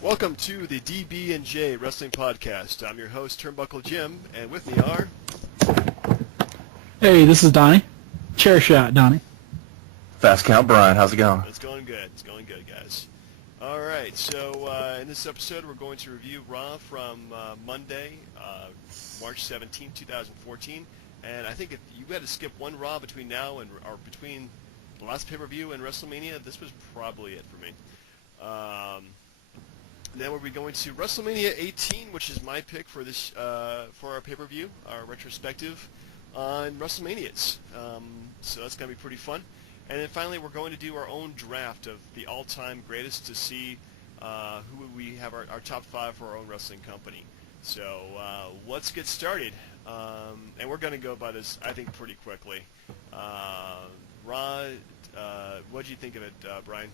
Welcome to the DB&J Wrestling Podcast. I'm your host, Turnbuckle Jim, and with me are... Hey, this is Donnie. Chair shot, Donnie. Fast Count Brian, how's it going? It's going good. It's going good, guys. All right, so in this episode, we're going to review Raw from Monday, March 17, 2014. And I think if you had to skip one Raw between now and or between the last pay-per-view and WrestleMania, this was probably it for me. Then we'll be going to WrestleMania 18, which is my pick for this for our pay-per-view, our retrospective on WrestleManias. So that's going to be pretty fun. And then finally, we're going to do our own draft of the all-time greatest to see who we have our top 5 for our own wrestling company. So let's get started. And we're going to go by this, I think, pretty quickly. Raw, what did you think of it, Brian?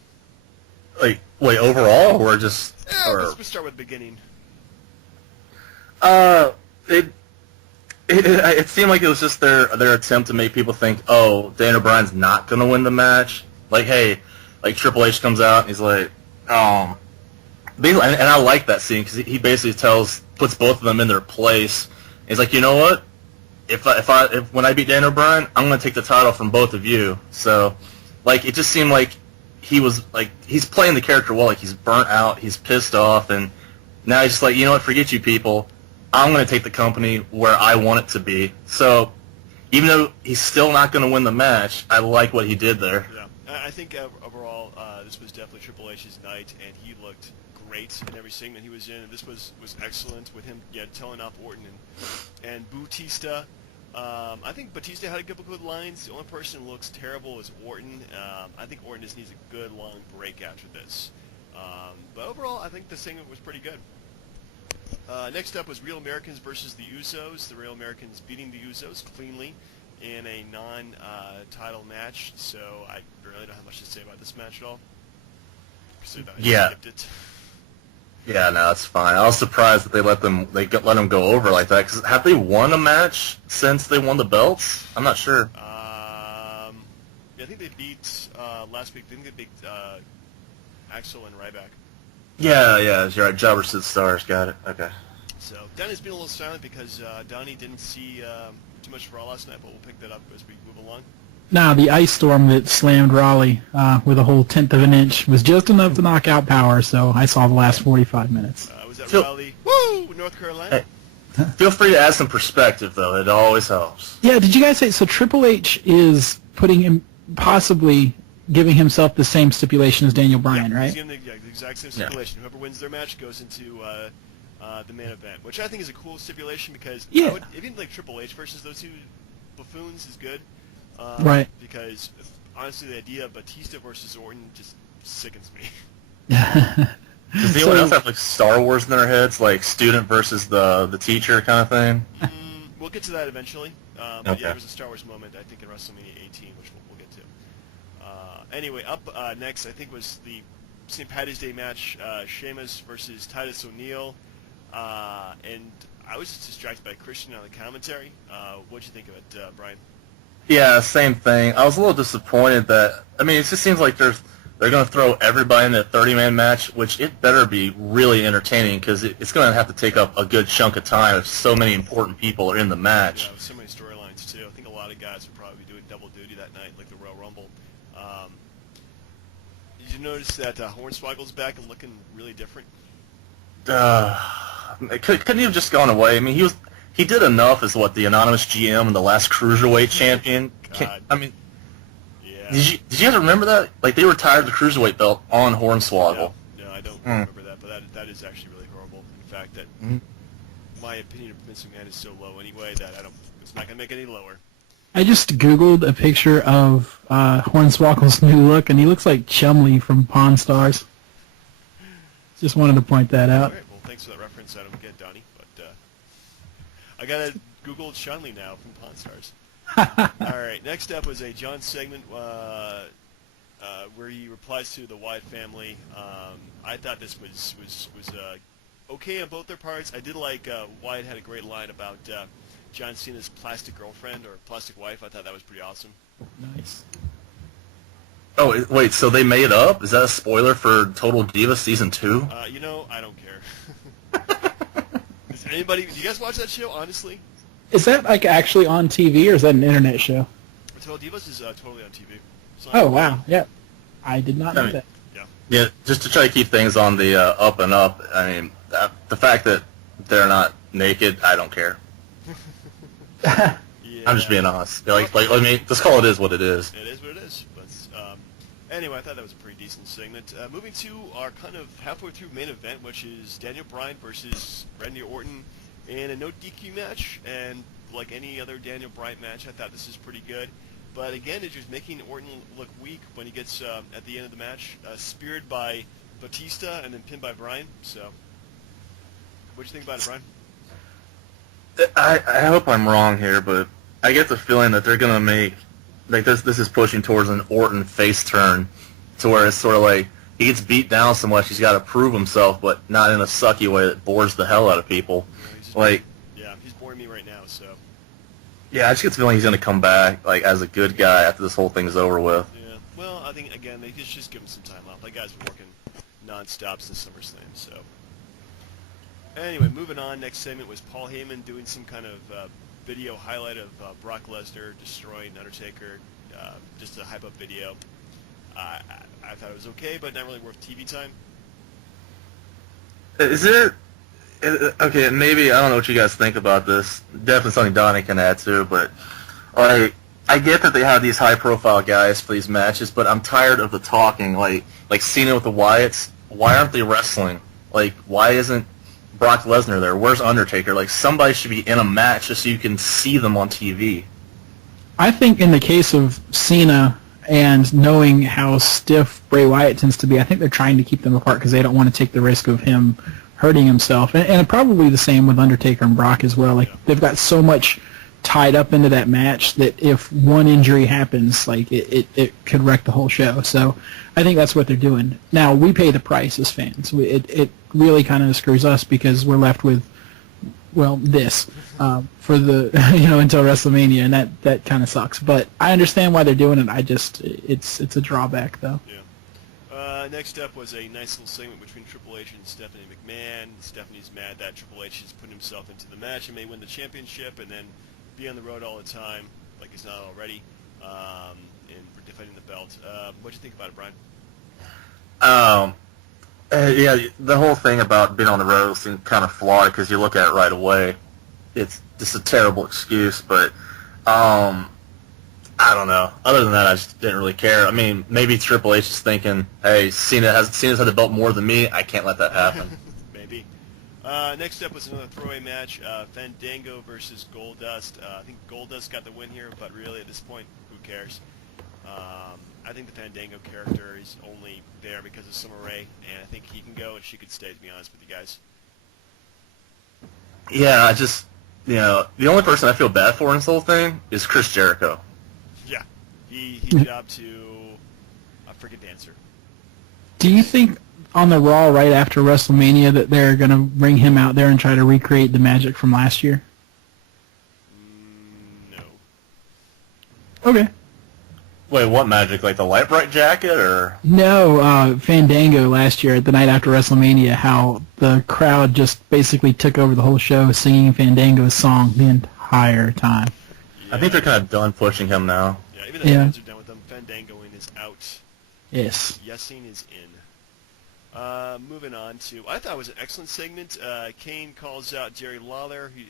Wait, overall, or just... Yeah, or... let's start with the beginning. It seemed like it was just their attempt to make people think, oh, Daniel Bryan's not going to win the match. Like, hey, like Triple H comes out and he's like, and I like that scene because he basically puts both of them in their place. He's like, you know what? If when I beat Daniel Bryan, I'm going to take the title from both of you. So, like, it just seemed like he was like he's playing the character well. Like he's burnt out, he's pissed off, and now he's just like, you know what? Forget you people. I'm going to take the company where I want it to be. So, even though he's still not going to win the match, I like what he did there. Yeah, I think overall this was definitely Triple H's night, and he looked great in every segment he was in. And this was excellent with him, telling off Orton and Bautista. I think Batista had a couple good lines. The only person who looks terrible is Orton. I think Orton just needs a good long break after this. But overall, I think the segment was pretty good. Next up was Real Americans versus the Usos. The Real Americans beating the Usos cleanly in a non-title match. So I really don't have much to say about this match at all. Yeah. Skipped it. Yeah, no, it's fine. I was surprised that they let them go over like that. Cause have they won a match since they won the belts? I'm not sure. I think they beat last week. I think they beat Axel and Ryback. Yeah, you're right. Jobbers to the Stars. Got it. Okay. So Donnie's been a little silent because Donnie didn't see too much for Raw last night, but we'll pick that up as we move along. Nah, the ice storm that slammed Raleigh with a whole tenth of an inch was just enough to knock out power, so I saw the last 45 minutes. Was that Raleigh? Woo! North Carolina? Hey, feel free to add some perspective, though. It always helps. Yeah, did you guys say, so Triple H is putting him, possibly giving himself the same stipulation as Daniel Bryan, right? He's giving the exact same stipulation. Yeah. Whoever wins their match goes into the main event, which I think is a cool stipulation because even like Triple H versus those two buffoons is good. Right. Because, honestly, the idea of Batista versus Orton just sickens me. Does anyone else have, like, Star Wars in their heads, like student versus the teacher kind of thing? We'll get to that eventually. But okay. Yeah, there was a Star Wars moment, I think, in WrestleMania 18, which we'll get to. Anyway, up next, I think, was the St. Paddy's Day match, Sheamus versus Titus O'Neil. And I was just distracted by Christian on the commentary. What'd you think of it, Brian? Yeah, same thing. I was a little disappointed that, I mean, it just seems like they're going to throw everybody in a 30-man match, which it better be really entertaining because it's going to have to take up a good chunk of time if so many important people are in the match. Yeah, with so many storylines, too. I think a lot of guys would probably be doing double duty that night, like the Royal Rumble. Did you notice that Hornswoggle's back and looking really different? Couldn't he have just gone away? I mean, he did enough as the anonymous GM and the last cruiserweight champion. I mean, yeah. Did you guys remember that? Like they retired the cruiserweight belt on Hornswoggle. No, I don't remember that, but that is actually really horrible. In fact, that my opinion of Vince McMahon is so low anyway that it's not gonna make it any lower. I just Googled a picture of Hornswoggle's new look, and he looks like Chumley from Pawn Stars. Just wanted to point that out. All right, well, thanks for that reference. I don't get Donnie, but I gotta Google Chun-Li now from Pawn Stars. All right, next up was a John segment where he replies to the Wyatt family. I thought this was okay on both their parts. I did like Wyatt had a great line about John Cena's plastic girlfriend or plastic wife. I thought that was pretty awesome. Nice. Oh, wait, so they made up? Is that a spoiler for Total Divas Season 2? I don't care. Does anybody... Do you guys watch that show, honestly? Is that like actually on TV or is that an internet show? Total Divas is totally on TV. Oh, wow. Yeah. I did not know that. Yeah, just to try to keep things on the up and up, I mean, the fact that they're not naked, I don't care. Yeah. I'm just being honest. Like, I mean, let's call it is what it is. It is what it is. But anyway, I thought that was a pretty decent segment. Moving to our kind of halfway through main event, which is Daniel Bryan versus Randy Orton in a no DQ match. And like any other Daniel Bryan match, I thought this is pretty good. But again, it's just making Orton look weak when he gets, at the end of the match, speared by Batista and then pinned by Bryan. So, what'd you think about it, Bryan? I hope I'm wrong here, but I get the feeling that they're gonna make like this is pushing towards an Orton face turn, to where it's sort of like he gets beat down so much he's got to prove himself, but not in a sucky way that bores the hell out of people. Yeah, he's boring me right now. So. Yeah, I just get the feeling he's gonna come back like as a good guy after this whole thing's over with. Yeah. Well, I think again they just give him some time off. That guy's been working non-stop since SummerSlam. So. Anyway, moving on. Next segment was Paul Heyman doing some kind of video highlight of Brock Lesnar destroying Undertaker. Just a hype-up video. I thought it was okay, but not really worth TV time. Is it okay? Maybe I don't know what you guys think about this. Definitely something Donnie can add to, but I get that they have these high-profile guys for these matches, but I'm tired of the talking. Like Cena with the Wyatts. Why aren't they wrestling? Like, why isn't Brock Lesnar there? Where's Undertaker? Like, somebody should be in a match just so you can see them on TV. I think in the case of Cena and knowing how stiff Bray Wyatt tends to be, I think they're trying to keep them apart because they don't want to take the risk of him hurting himself. And probably the same with Undertaker and Brock as well. Like, they've got so much tied up into that match that if one injury happens, like, it could wreck the whole show. So I think that's what they're doing. Now, we pay the price as fans. It really kind of screws us because we're left with, well, this for the until WrestleMania, and that kind of sucks. But I understand why they're doing it. It's a drawback though. Yeah. Next up was a nice little segment between Triple H and Stephanie McMahon. Stephanie's mad that Triple H has put himself into the match and may win the championship, and then be on the road all the time like he's not already, and defending the belt. What do you think about it, Brian? Yeah, the whole thing about being on the road seems kind of flawed because you look at it right away. It's just a terrible excuse, but I don't know. Other than that, I just didn't really care. I mean, maybe Triple H is thinking, hey, Cena's had the belt more than me. I can't let that happen. Maybe. Next up was another throwaway match, Fandango versus Goldust. I think Goldust got the win here, but really at this point, who cares? I think the Fandango character is only there because of Summer Rae, and I think he can go and she could stay, to be honest with you guys. Yeah, I just, the only person I feel bad for in this whole thing is Chris Jericho. Yeah, he jobbed to a freaking dancer. Do you think on the Raw right after WrestleMania that they're going to bring him out there and try to recreate the magic from last year? No. Okay. Wait, what magic? Like the light bright jacket, or? No, Fandango last year, the night after WrestleMania, how the crowd just basically took over the whole show singing Fandango's song the entire time. Yeah. I think they're kind of done pushing him now. Yeah, even the fans are done with them. Fandangoing is out. Yes. Yesing is in. Moving on to, I thought it was an excellent segment. Kane calls out Jerry Lawler. He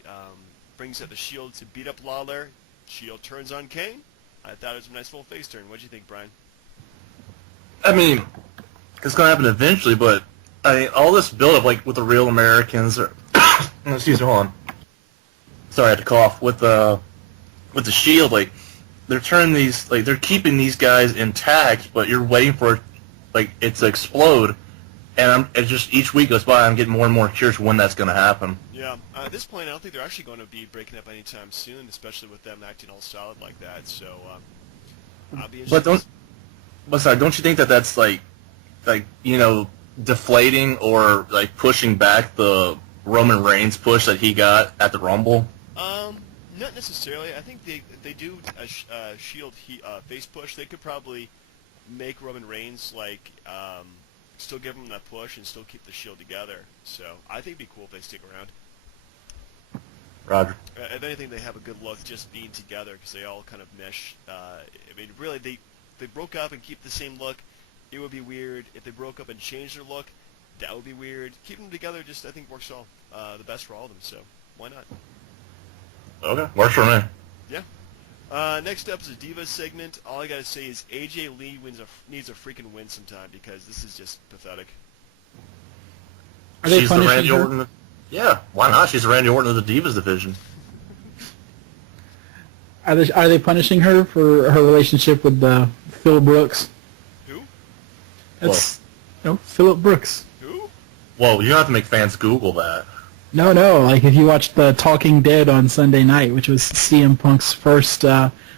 brings out the Shield to beat up Lawler. Shield turns on Kane. I thought it was a nice little face turn. What do you think, Brian? I mean, it's going to happen eventually, but I mean, all this build-up, like with the Real Americans, or excuse me, hold on. Sorry, I had to cough. With the Shield, like they're turning these, like they're keeping these guys intact, but you're waiting for it to explode, and it's just each week goes by, I'm getting more and more curious when that's going to happen. Yeah, at this point, I don't think they're actually going to be breaking up anytime soon, especially with them acting all solid like that. So, I'll be interested. Don't you think that that's like deflating or like pushing back the Roman Reigns push that he got at the Rumble? Not necessarily. I think they do a Shield face push. They could probably make Roman Reigns still give him that push and still keep the Shield together. So I think it'd be cool if they stick around. Roger. If anything, they have a good look just being together because they all kind of mesh. I mean, really, they broke up and keep the same look. It would be weird if they broke up and changed their look. That would be weird. Keeping them together just I think works all the best for all of them. So why not? Okay, works for me. Yeah. Next up is a Divas segment. All I gotta say is AJ Lee needs a freaking win sometime because this is just pathetic. Are they She's the punishing Randy her? Orton. Yeah, why not? She's the Randy Orton of the Divas division. Are they punishing her for her relationship with Phil Brooks? Who? That's Philip Brooks. Who? Whoa, you don't have to make fans Google that. No, like if you watched the Talking Dead on Sunday night, which was CM Punk's first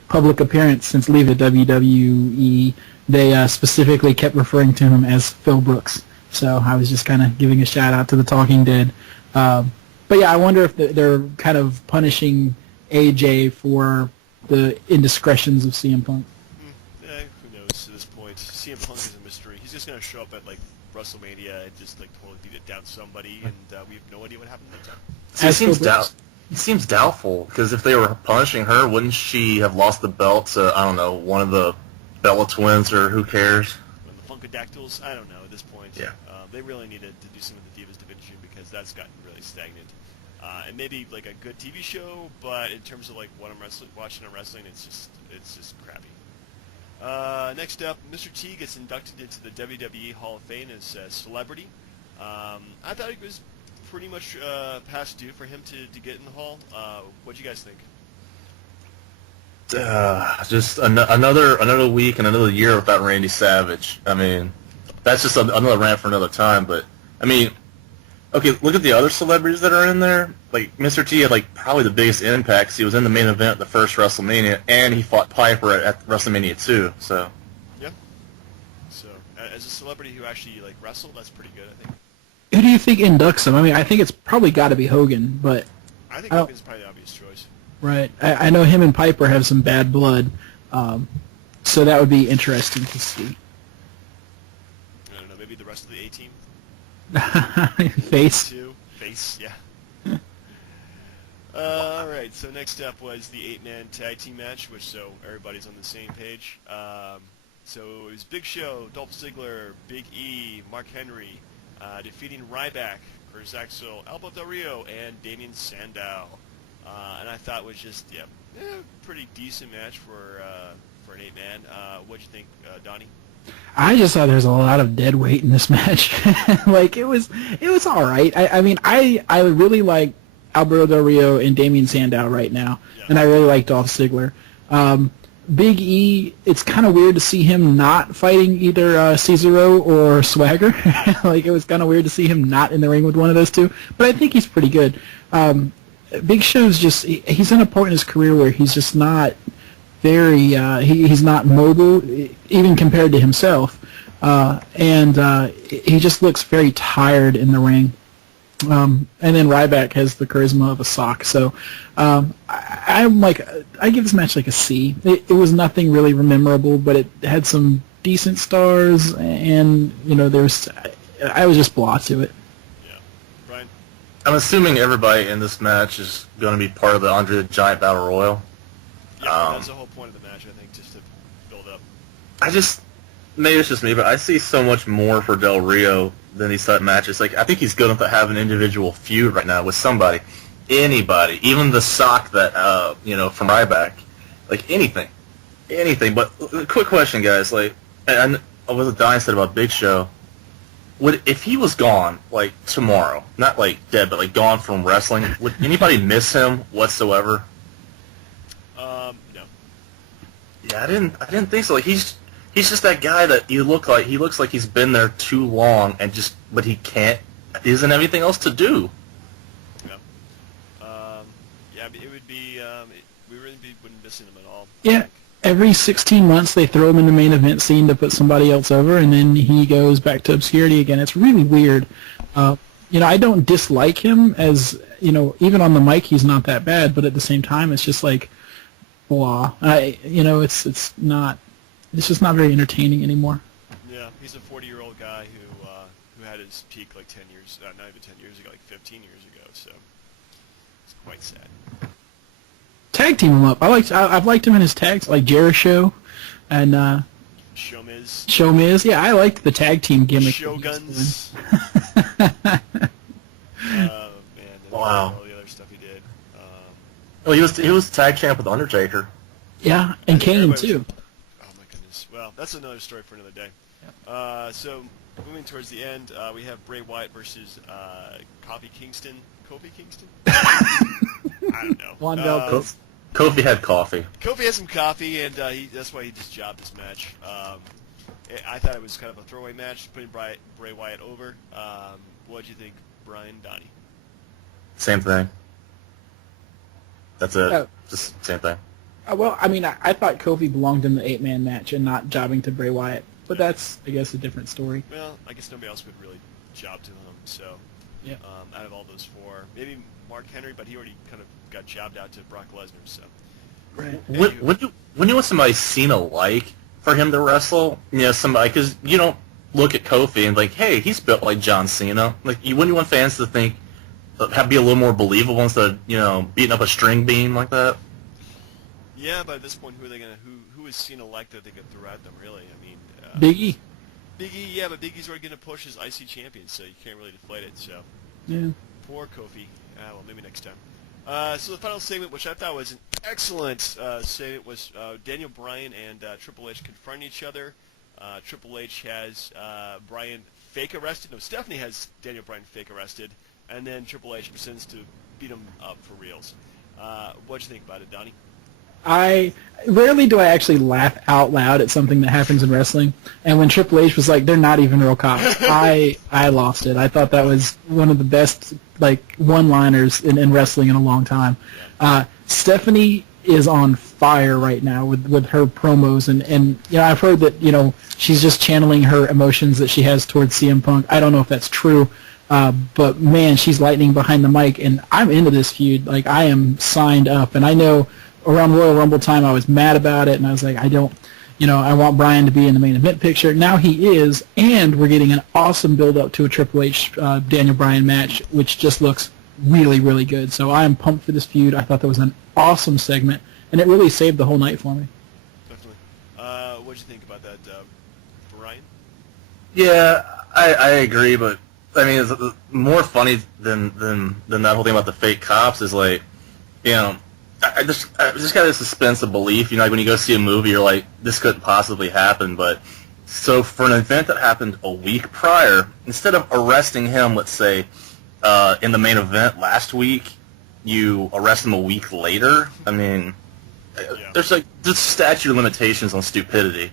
public appearance since leaving WWE, they specifically kept referring to him as Phil Brooks. So I was just kind of giving a shout out to the Talking Dead. But yeah, I wonder if they're kind of punishing AJ for the indiscretions of CM Punk. Who knows at this point? CM Punk is a mystery. He's just gonna show up at Wrestlemania and just totally beat it down somebody, and we have no idea what happened that time. It seems doubtful because if they were punishing her, wouldn't she have lost the belt to one of the Bella twins or who cares? The Funkadactyls? I don't know at this point. Yeah. They really needed to do some of the Divas division because that's gotten really stagnant. And maybe a good TV show, but in terms of what I'm watching on wrestling, it's just crappy. Next up, Mr. T gets inducted into the WWE Hall of Fame as a celebrity. I thought it was pretty much past due for him to get in the Hall. What'd you guys think? Just another week and another year without Randy Savage. I mean, that's just another rant for another time. But I mean, okay, look at the other celebrities that are in there. Mr. T had probably the biggest impact 'cause he was in the main event at the first WrestleMania, and he fought Piper at WrestleMania 2. So yeah. So as a celebrity who actually wrestled, that's pretty good, I think. Who do you think inducts him? I mean, I think it's probably got to be Hogan, but I think Hogan's probably the obvious choice. Right. I know him and Piper have some bad blood, so that would be interesting to see. I don't know, maybe the rest of the A-team? Face. Face, yeah. Alright, so next up was the 8-man tag team match, so everybody's on the same page. So it was Big Show, Dolph Ziggler, Big E, Mark Henry, defeating Ryback, Curtis Axel, Alberto Del Rio, and Damien Sandow. And I thought it was just, pretty decent match for an 8-man. What'd you think, Donnie? I just thought there was a lot of dead weight in this match. It was all right. I mean, I really like Alberto Del Rio and Damien Sandow right now, and I really like Dolph Ziggler. Big E, it's kind of weird to see him not fighting either Cesaro or Swagger. It was kind of weird to see him not in the ring with one of those two, but I think he's pretty good. Big Show's he's in a point in his career where he's just not very, he's not mobile, even compared to himself, and he just looks very tired in the ring. And then Ryback has the charisma of a sock, so I give this match a C. It was nothing really memorable, but it had some decent stars, and I was just blah to it. I'm assuming everybody in this match is going to be part of the Andre the Giant Battle Royal. Yeah, that's the whole point of the match, I think, just to build up. Maybe it's just me, but I see so much more for Del Rio than these type matches. I think he's good enough to have an individual feud right now with somebody. Anybody. Even the sock that, from Ryback. Anything. Anything. But, quick question, guys. What Donnie said about Big Show. If he was gone, tomorrow, not dead, but gone from wrestling, would anybody miss him whatsoever? No. Yeah, I didn't think so. He's just that guy that he looks like he's been there too long but he isn't anything else to do. Yeah. It would be, we really wouldn't miss him at all. Yeah. Every 16 months, they throw him in the main event scene to put somebody else over, and then he goes back to obscurity again. It's really weird. I don't dislike him as, even on the mic, he's not that bad, but at the same time, it's just blah. It's It's just not very entertaining anymore. Yeah, he's a 40-year-old guy who had his peak like 10 years, not even 10 years ago, like 15 years ago. So it's quite sad. Tag team him up. I've liked him in his tags, like Jericho and Show Miz. Yeah, I liked the tag team gimmick. Shoguns. Oh man! Wow. All the other stuff he did. Well, he was tag champ with Undertaker. Yeah, and Kane too. Oh my goodness. Well, that's another story for another day. So moving towards the end, we have Bray Wyatt versus Kofi Kingston. Kofi Kingston? I don't know. Kofi had coffee. Kofi had some coffee, and that's why he just jobbed this match. I thought it was kind of a throwaway match, putting Bray Wyatt over. What did you think, Brian, Donnie? Same thing. That's it. Just same thing. Well, I mean, I thought Kofi belonged in the 8-man match and not jobbing to Bray Wyatt, but that's, I guess, a different story. Well, I guess nobody else would really job to him, so yeah. Out of all those four, maybe Mark Henry, but he already kind of got jobbed out to Brock Lesnar, so. Right. When you want somebody Cena-like for him to wrestle, somebody, because you don't look at Kofi and like, hey, he's built like John Cena. Like, wouldn't you want fans to think, be a little more believable instead of, beating up a string beam like that? Yeah, but at this point, who is Cena like that they could throw at them, really? I mean... Big E. Big E, yeah, but Big E's already going to push his IC champion, so you can't really deflate it, so... Yeah. Poor Kofi. Well, maybe next time. So the final segment, which I thought was an excellent segment, was Daniel Bryan and Triple H confronting each other. Triple H has Bryan fake arrested. No, Stephanie has Daniel Bryan fake arrested, and then Triple H proceeds to beat him up for reals. What'd you think about it, Donnie? Rarely do I actually laugh out loud at something that happens in wrestling, and when Triple H was like, "They're not even real cops," I lost it. I thought that was one of the best one-liners in wrestling in a long time. Stephanie is on fire right now with her promos, and I've heard that she's just channeling her emotions that she has towards CM Punk. I don't know if that's true, but man, she's lightning behind the mic, and I'm into this feud. Like, I am signed up, and I know. Around Royal Rumble time, I was mad about it, and I was like, I want Bryan to be in the main event picture. Now he is, and we're getting an awesome build-up to a Triple H Daniel Bryan match, which just looks really, really good. So I am pumped for this feud. I thought that was an awesome segment, and it really saved the whole night for me. Definitely. What did you think about that, Brian? Yeah, I agree, but I mean, it's more funny than that whole thing about the fake cops is like, I just got this suspense of belief. Like when you go see a movie, you're like, this couldn't possibly happen. But so for an event that happened a week prior, instead of arresting him, let's say, in the main event last week, you arrest him a week later. I mean, there's just statute of limitations on stupidity.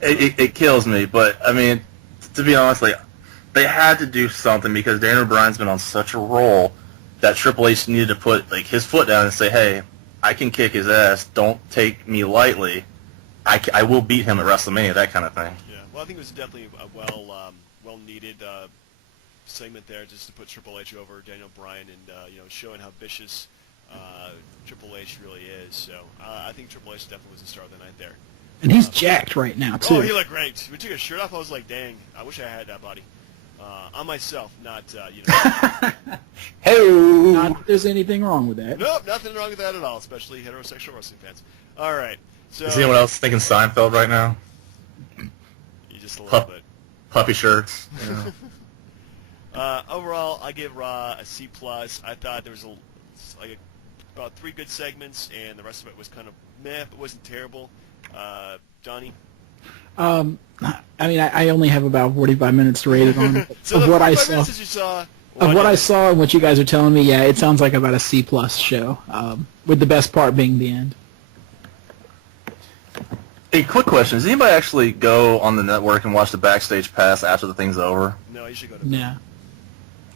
It kills me. But I mean, to be honest, they had to do something because Daniel Bryan's been on such a roll that Triple H needed to put his foot down and say, hey, I can kick his ass. Don't take me lightly. I will beat him at WrestleMania, that kind of thing. Yeah, well, I think it was definitely a well-needed segment there just to put Triple H over Daniel Bryan and showing how vicious Triple H really is. So I think Triple H definitely was the star of the night there. And he's jacked right now, too. Oh, he looked great. When he took his shirt off, I was like, dang, I wish I had that body. On myself, not, Hey! Not that there's anything wrong with that. Nope, nothing wrong with that at all, especially heterosexual wrestling fans. All right. So, is anyone else thinking Seinfeld right now? You just a little bit. Puppy shirts. Overall, I give Raw a C+. I thought there was about 3 good segments, and the rest of it was kind of meh, but wasn't terrible. Johnny? I mean, I only have about 45 minutes to rate it on. So of what I saw, I saw and what you guys are telling me, yeah, it sounds like about a C+ show, with the best part being the end. Hey, quick question. Does anybody actually go on the network and watch the Backstage Pass after the thing's over? No, you should go to Yeah.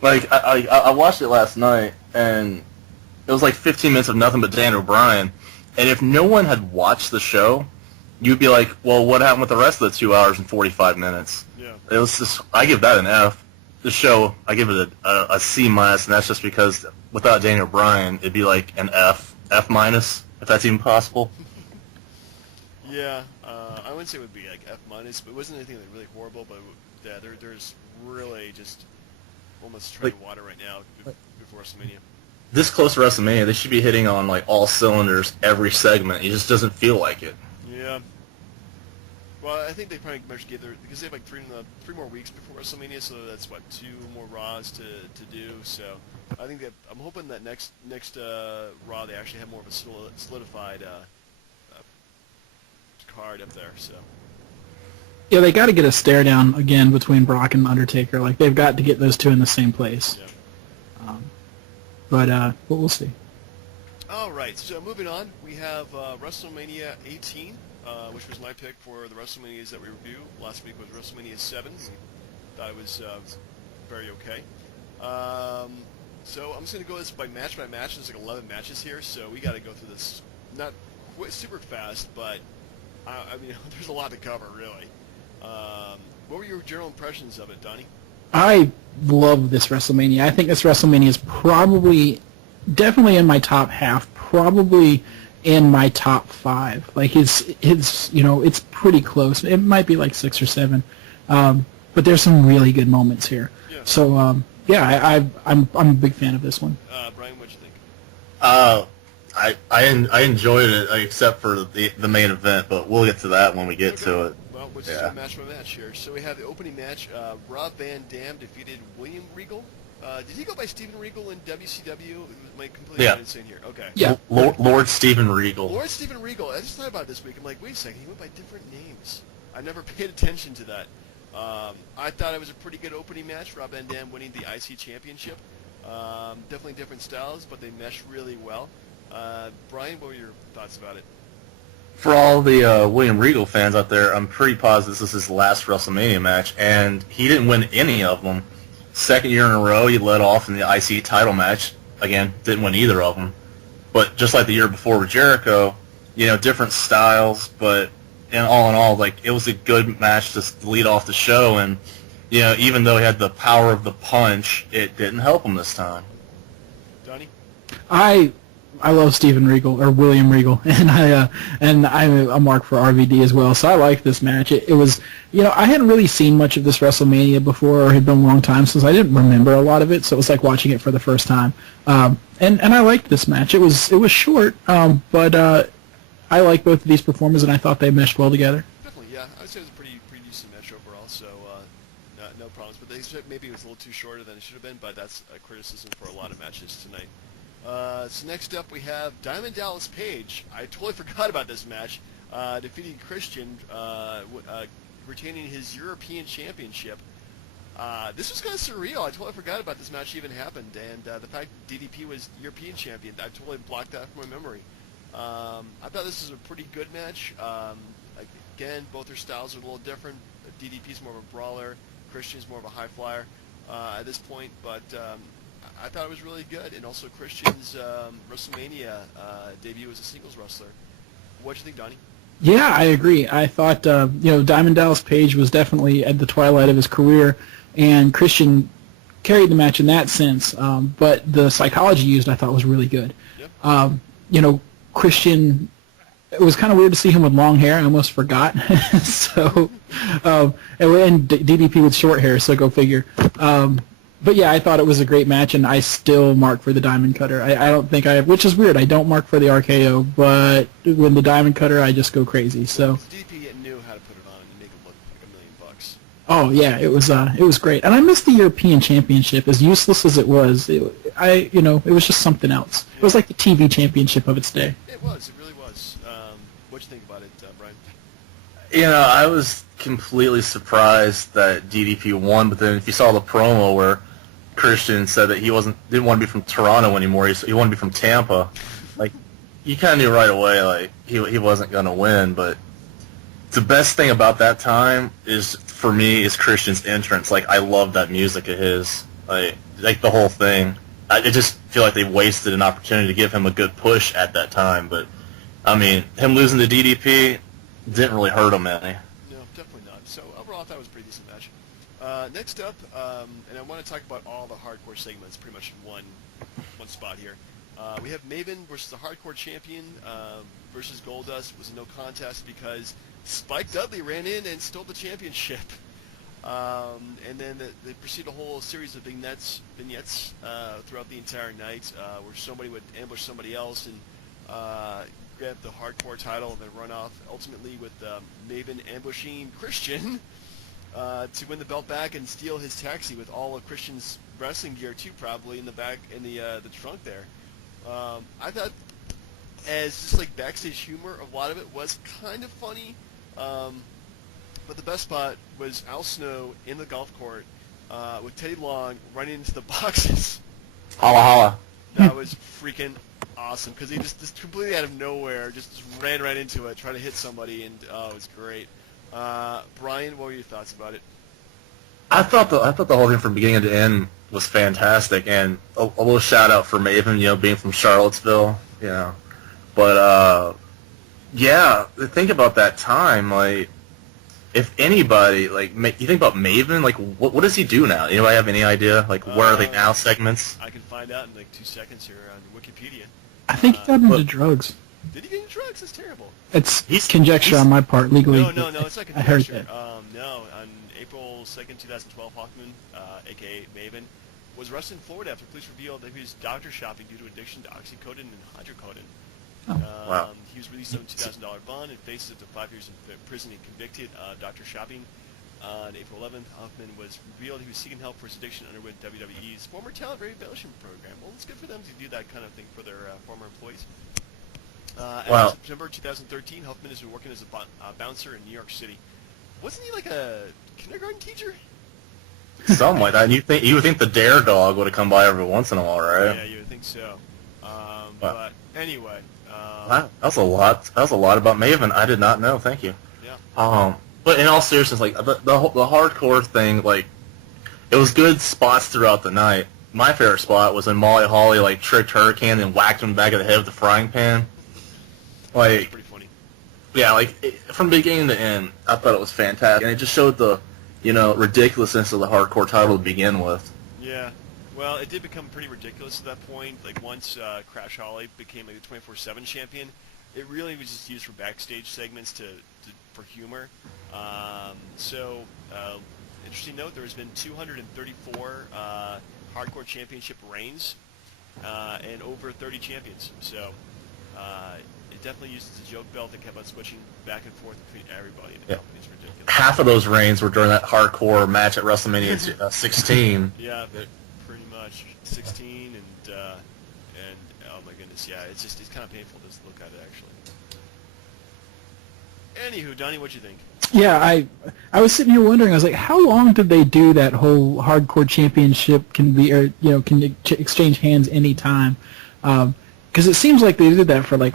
I watched it last night, and it was 15 minutes of nothing but Daniel Bryan, and if no one had watched the show, you'd be like, well, what happened with the rest of the 2 hours and 45 minutes? Yeah. It was just, I give that an F. The show, I give it a C-, and that's just because without Daniel Bryan, it'd be like an F-, if that's even possible. Yeah, I wouldn't say it would be like F minus, but it wasn't anything like really horrible. But yeah, there's really just almost treading water right now before WrestleMania. This close to WrestleMania, they should be hitting on like all cylinders every segment. It just doesn't feel like it. Yeah. Well, I think they probably gave because they have like three more weeks before WrestleMania, so that's what 2 more Raws to do. So I think that I'm hoping that next Raw they actually have more of a solidified card up there. So Yeah, they got to get a stare down again between Brock and Undertaker. Like they've got to get those two in the same place. yeah. But we'll see. All right, so moving on, we have WrestleMania 18, which was my pick for the WrestleManias that we review. Last week was WrestleMania 7. Thought it was very okay. So I'm just going to go this by match. There's like 11 matches here, so we got to go through this not super fast, but I mean, there's a lot to cover, really. What were your general impressions of it, Donnie? I love this WrestleMania. I think this WrestleMania is definitely in my top half, probably in my top 5. Like it's it's pretty close. It might be like 6 or 7, but there's some really good moments here. Yeah. So I'm a big fan of this one. Brian, what'd you think? I enjoyed it except for the main event, but we'll get to that when we get to it. Well, we'll just do match by match here. So we have the opening match. Rob Van Dam defeated William Regal. Did he go by Steven Regal in WCW? Am I completely insane here? Okay. Yeah. Lord Steven Regal. Lord Steven Regal. I just thought about it this week. I'm like, wait a second. He went by different names. I never paid attention to that. I thought it was a pretty good opening match. Rob Van Dam winning the IC Championship. Definitely different styles, but they mesh really well. Brian, what were your thoughts about it? For all the William Regal fans out there, I'm pretty positive this is his last WrestleMania match, and he didn't win any of them. Second year in a row, he led off in the IC title match. Again, didn't win either of them. But just like the year before with Jericho, different styles, but in all, like it was a good match to lead off the show, and even though he had the power of the punch, it didn't help him this time. Donnie? I love Steven Regal or William Regal, and I'm a mark for RVD as well. So I like this match. It was, I hadn't really seen much of this WrestleMania before, or it had been a long time since I didn't remember a lot of it. So it was like watching it for the first time. And I liked this match. It was short, but I like both of these performers, and I thought they meshed well together. Definitely, yeah. I would say it was a pretty decent match overall. So no problems. But they said maybe it was a little too shorter than it should have been. But that's a criticism for a lot of matches tonight. So next up we have Diamond Dallas Page. I totally forgot about this match. Defeating Christian, retaining his European Championship. This was kind of surreal. I totally forgot about this match even happened, and the fact DDP was European Champion, I totally blocked that from my memory. I thought this was a pretty good match. Again, both their styles are a little different. DDP's more of a brawler. Christian's more of a high flyer at this point, but I thought it was really good, and also Christian's WrestleMania debut as a singles wrestler. What'd you think, Donnie? Yeah, I agree. I thought Diamond Dallas Page was definitely at the twilight of his career, and Christian carried the match in that sense. But the psychology used, I thought, was really good. Yep. Christian. It was kind of weird to see him with long hair. I almost forgot. So, and DDP with short hair. So go figure. But yeah, I thought it was a great match, and I still mark for the Diamond Cutter. I don't think which is weird. I don't mark for the RKO, but when the Diamond Cutter, I just go crazy. So DDP knew how to put it on and make it look like $1 million. Oh yeah, it was great, and I missed the European Championship. As useless as it was, it was just something else. It was like the TV Championship of its day. It was. It really was. What'd you think about it, Brian? I was completely surprised that DDP won, but then if you saw the promo where Christian said that he didn't want to be from Toronto anymore, he wanted to be from Tampa, like you kind of knew right away like he wasn't going to win. But the best thing about that time is for me is Christian's entrance. Like I love that music of his, like the whole thing. I just feel like they wasted an opportunity to give him a good push at that time. But I mean, him losing to DDP didn't really hurt him any. No, definitely not. So overall, I thought it was a pretty decent match. Next up, and I want to talk about all the hardcore segments pretty much in one spot here. We have Maven versus the Hardcore Champion versus Goldust. Was a no contest because Spike Dudley ran in and stole the championship. And then they proceeded a whole series of vignettes throughout the entire night where somebody would ambush somebody else and grab the Hardcore title and then run off, ultimately with Maven ambushing Christian to win the belt back and steal his taxi with all of Christian's wrestling gear too, probably in the back in the trunk there. I thought, as just like backstage humor, a lot of it was kind of funny. But the best spot was Al Snow in the golf court with Teddy Long running into the boxes. Holla holla. That was freaking awesome because he just completely out of nowhere just ran right into it, trying to hit somebody, and it was great. Brian, what were your thoughts about it? I thought the whole thing from beginning to end was fantastic, and a little shout out for Maven, being from Charlottesville, But yeah, think about that time, like. If anybody, like, you think about Maven, like, what does he do now? Anybody have any idea? Like, where are they now segments? I can find out in, like, 2 seconds here on Wikipedia. I think he got into drugs. Did he get into drugs? That's terrible. It's conjecture on my part, legally. No, it's not conjecture. I heard that. No, on April 2nd, 2012, Hawkman, a.k.a. Maven, was arrested in Florida after police revealed that he was doctor shopping due to addiction to oxycodone and hydrocodone. Oh. Wow. He was released on a $2,000 bond and faces up to 5 years in prison and convicted of doctor shopping. On April 11th, Hoffman was revealed he was seeking help for his addiction underwent WWE's former talent rehabilitation program. Well, it's good for them to do that kind of thing for their former employees. Wow. In September 2013, Huffman has been working as a bouncer in New York City. Wasn't he like a kindergarten teacher? Something like that. And you would think the Dare Dog would have come by every once in a while, right? Yeah, you would think so. But anyway. Wow, that was a lot. That was a lot about Maven. I did not know. Thank you. Yeah. But in all seriousness, like the hardcore thing, like it was good spots throughout the night. My favorite spot was when Molly Holly like tricked Hurricane and whacked him in the back of the head with the frying pan. Like, That's pretty funny. Yeah, like from beginning to end, I thought it was fantastic, and it just showed the ridiculousness of the hardcore title to begin with. Yeah. Well, it did become pretty ridiculous at that point. Like, once Crash Holly became like the 24/7 champion, it really was just used for backstage segments for humor. Interesting note, there has been 234 hardcore championship reigns and over 30 champions. So it definitely used as a joke belt that kept on switching back and forth between everybody in the company. It's ridiculous. Half of those reigns were during that hardcore match at WrestleMania 16. Yeah. Pretty much 16 and oh my goodness, yeah, it's kind of painful to look at it actually. Anywho, Donnie, what'd you think? Yeah, I was sitting here wondering. I was like, how long did they do that whole hardcore championship can exchange hands any time? Because it seems like they did that for like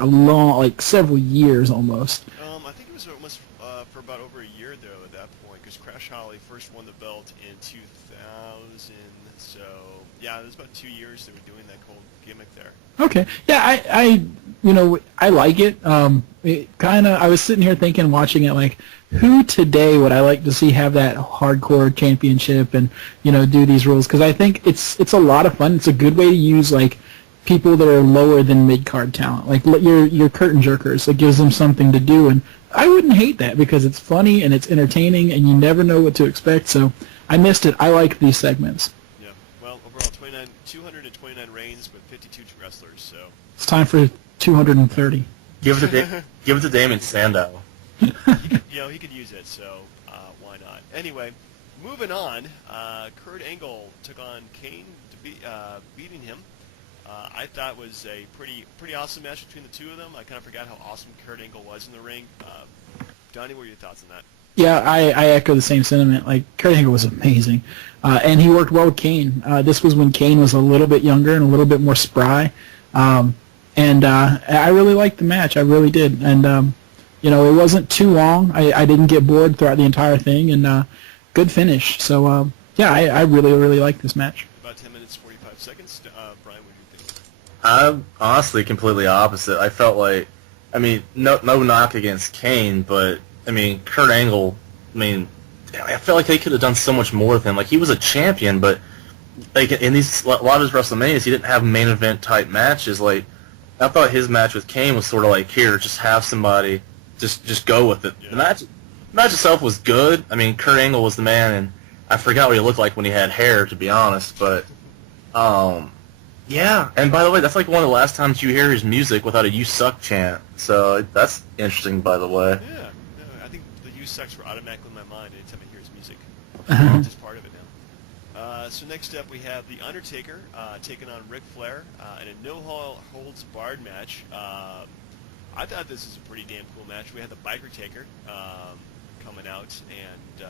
several years almost. I think it was almost for about over a year though at that point, because Crash Holly first won the belt in 2000. So yeah, it was about 2 years they were doing that whole gimmick there. Okay, yeah, I like it. I was sitting here thinking, watching it, like, who today would I like to see have that hardcore championship and do these rules? Because I think it's a lot of fun. It's a good way to use like people that are lower than mid card talent, like your curtain jerkers. It gives them something to do, and I wouldn't hate that because it's funny and it's entertaining, and you never know what to expect. So I missed it. I like these segments. Yeah. Well, overall, 229 reigns with 52 wrestlers. So it's time for 230. Give it to Damon Sandow. He could use it. So why not? Anyway, moving on. Kurt Angle took on Kane to beating him. I thought was a pretty awesome match between the two of them. I kind of forgot how awesome Kurt Angle was in the ring. Donnie, what are your thoughts on that? Yeah, I echo the same sentiment. Like, Kurt Angle was amazing, and he worked well with Kane. This was when Kane was a little bit younger and a little bit more spry, and I really liked the match. I really did, and it wasn't too long. I didn't get bored throughout the entire thing, and good finish. So yeah, I really liked this match. About 10 minutes 45 seconds. Brian, what do you think? I'm honestly completely opposite. I felt like, no knock against Kane, but Kurt Angle, I felt like they could have done so much more with him. Like, he was a champion, but like in these a lot of his WrestleManias, he didn't have main event type matches. Like I thought his match with Kane was sort of like, here, just have somebody, just go with it. Yeah. The match itself was good. I mean, Kurt Angle was the man, and I forgot what he looked like when he had hair, to be honest. But yeah. And by the way, that's like one of the last times you hear his music without a "You Suck" chant. So that's interesting, by the way. Yeah. No, I think the "You Sucks" were automatically in my mind anytime I hear his music. Uh-huh. It's just part of it now. So next up we have The Undertaker taking on Ric Flair in a no-holds-barred match. I thought this was a pretty damn cool match. We had the Biker Taker coming out, and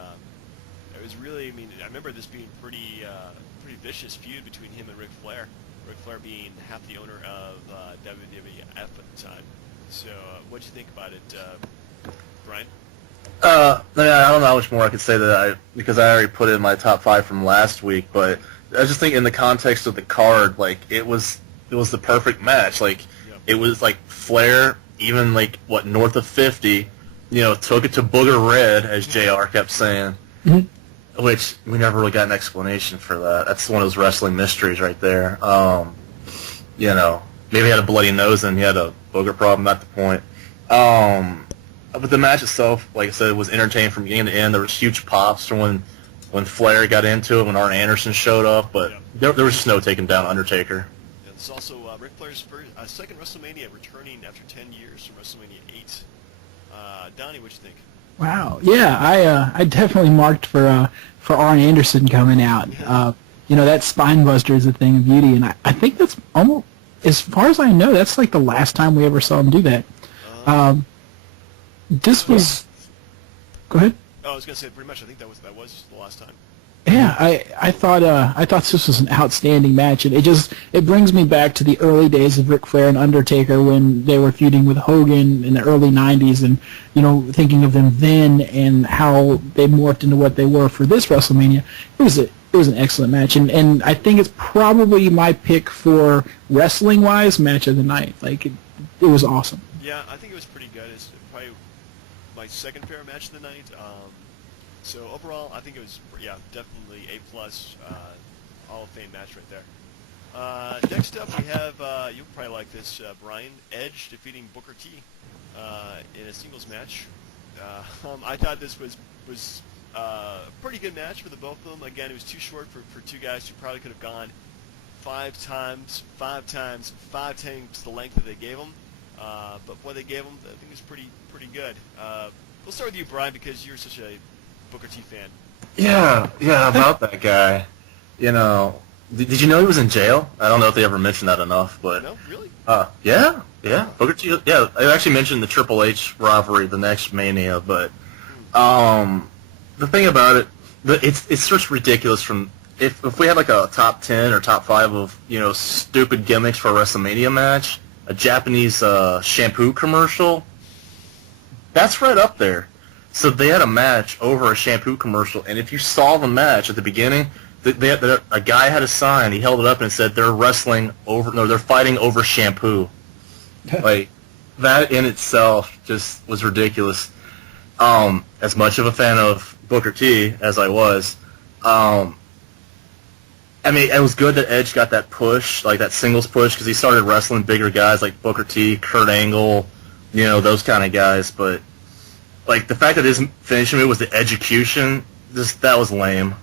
it was really, I mean, I remember this being pretty vicious feud between him and Ric Flair. Ric Flair being half the owner of WWF at the time. So what'd you think about it, Brian? I don't know how much more I could say because I already put it in my top 5 from last week. But I just think in the context of the card, like it was the perfect match. Like it was like Flair, even like north of 50, took it to Booger Red, as JR kept saying, which we never really got an explanation for that. That's one of those wrestling mysteries right there. Maybe he had a bloody nose and he had a booger problem. Not the point. But the match itself, like I said, was entertaining from beginning to end. There was huge pops from when Flair got into it, when Arn Anderson showed up, but there was just no taking down Undertaker. Yeah, this is also Ric Flair's second WrestleMania, returning after 10 years from WrestleMania 8. Donnie, what you think? Wow. Yeah, I definitely marked for Arn Anderson coming out. That spine buster is a thing of beauty, and I think that's almost, as far as I know, that's like the last time we ever saw him do that. This was. Go ahead. Oh, I was gonna say pretty much. I think that was the last time. Yeah, I thought this was an outstanding match, and it brings me back to the early days of Ric Flair and Undertaker when they were feuding with Hogan in the early '90s, and thinking of them then and how they morphed into what they were for this WrestleMania. It was an excellent match, and I think it's probably my pick for wrestling wise match of the night. Like it was awesome. Yeah, I think it was pretty good. It's probably my second favorite match of the night. So overall, I think it was, definitely A+, Hall of Fame match right there. Next up, we have, you'll probably like this, Brian, Edge defeating Booker T in a singles match. I thought this was a pretty good match for the both of them. Again, it was too short for two guys who probably could have gone five times the length that they gave them. But what they gave them, I think was pretty good. We'll start with you, Brian, because you're such a Booker T fan. Yeah, about that guy. Did you know he was in jail? I don't know if they ever mentioned that enough, but No, really? yeah, Booker T. Yeah, I actually mentioned the Triple H rivalry, the next Mania, but the thing about it, it's just ridiculous. From if we had like a top 10 or top 5 of stupid gimmicks for a WrestleMania match, a Japanese shampoo commercial, that's right up there. So they had a match over a shampoo commercial, and if you saw the match at the beginning, a guy had a sign. He held it up and said they're fighting over shampoo. Like that in itself just was ridiculous. As much of a fan of Booker T as I was, I mean, it was good that Edge got that push, like that singles push, because he started wrestling bigger guys like Booker T, Kurt Angle, those kind of guys, but. Like, the fact that his finishing move was the execution, that was lame.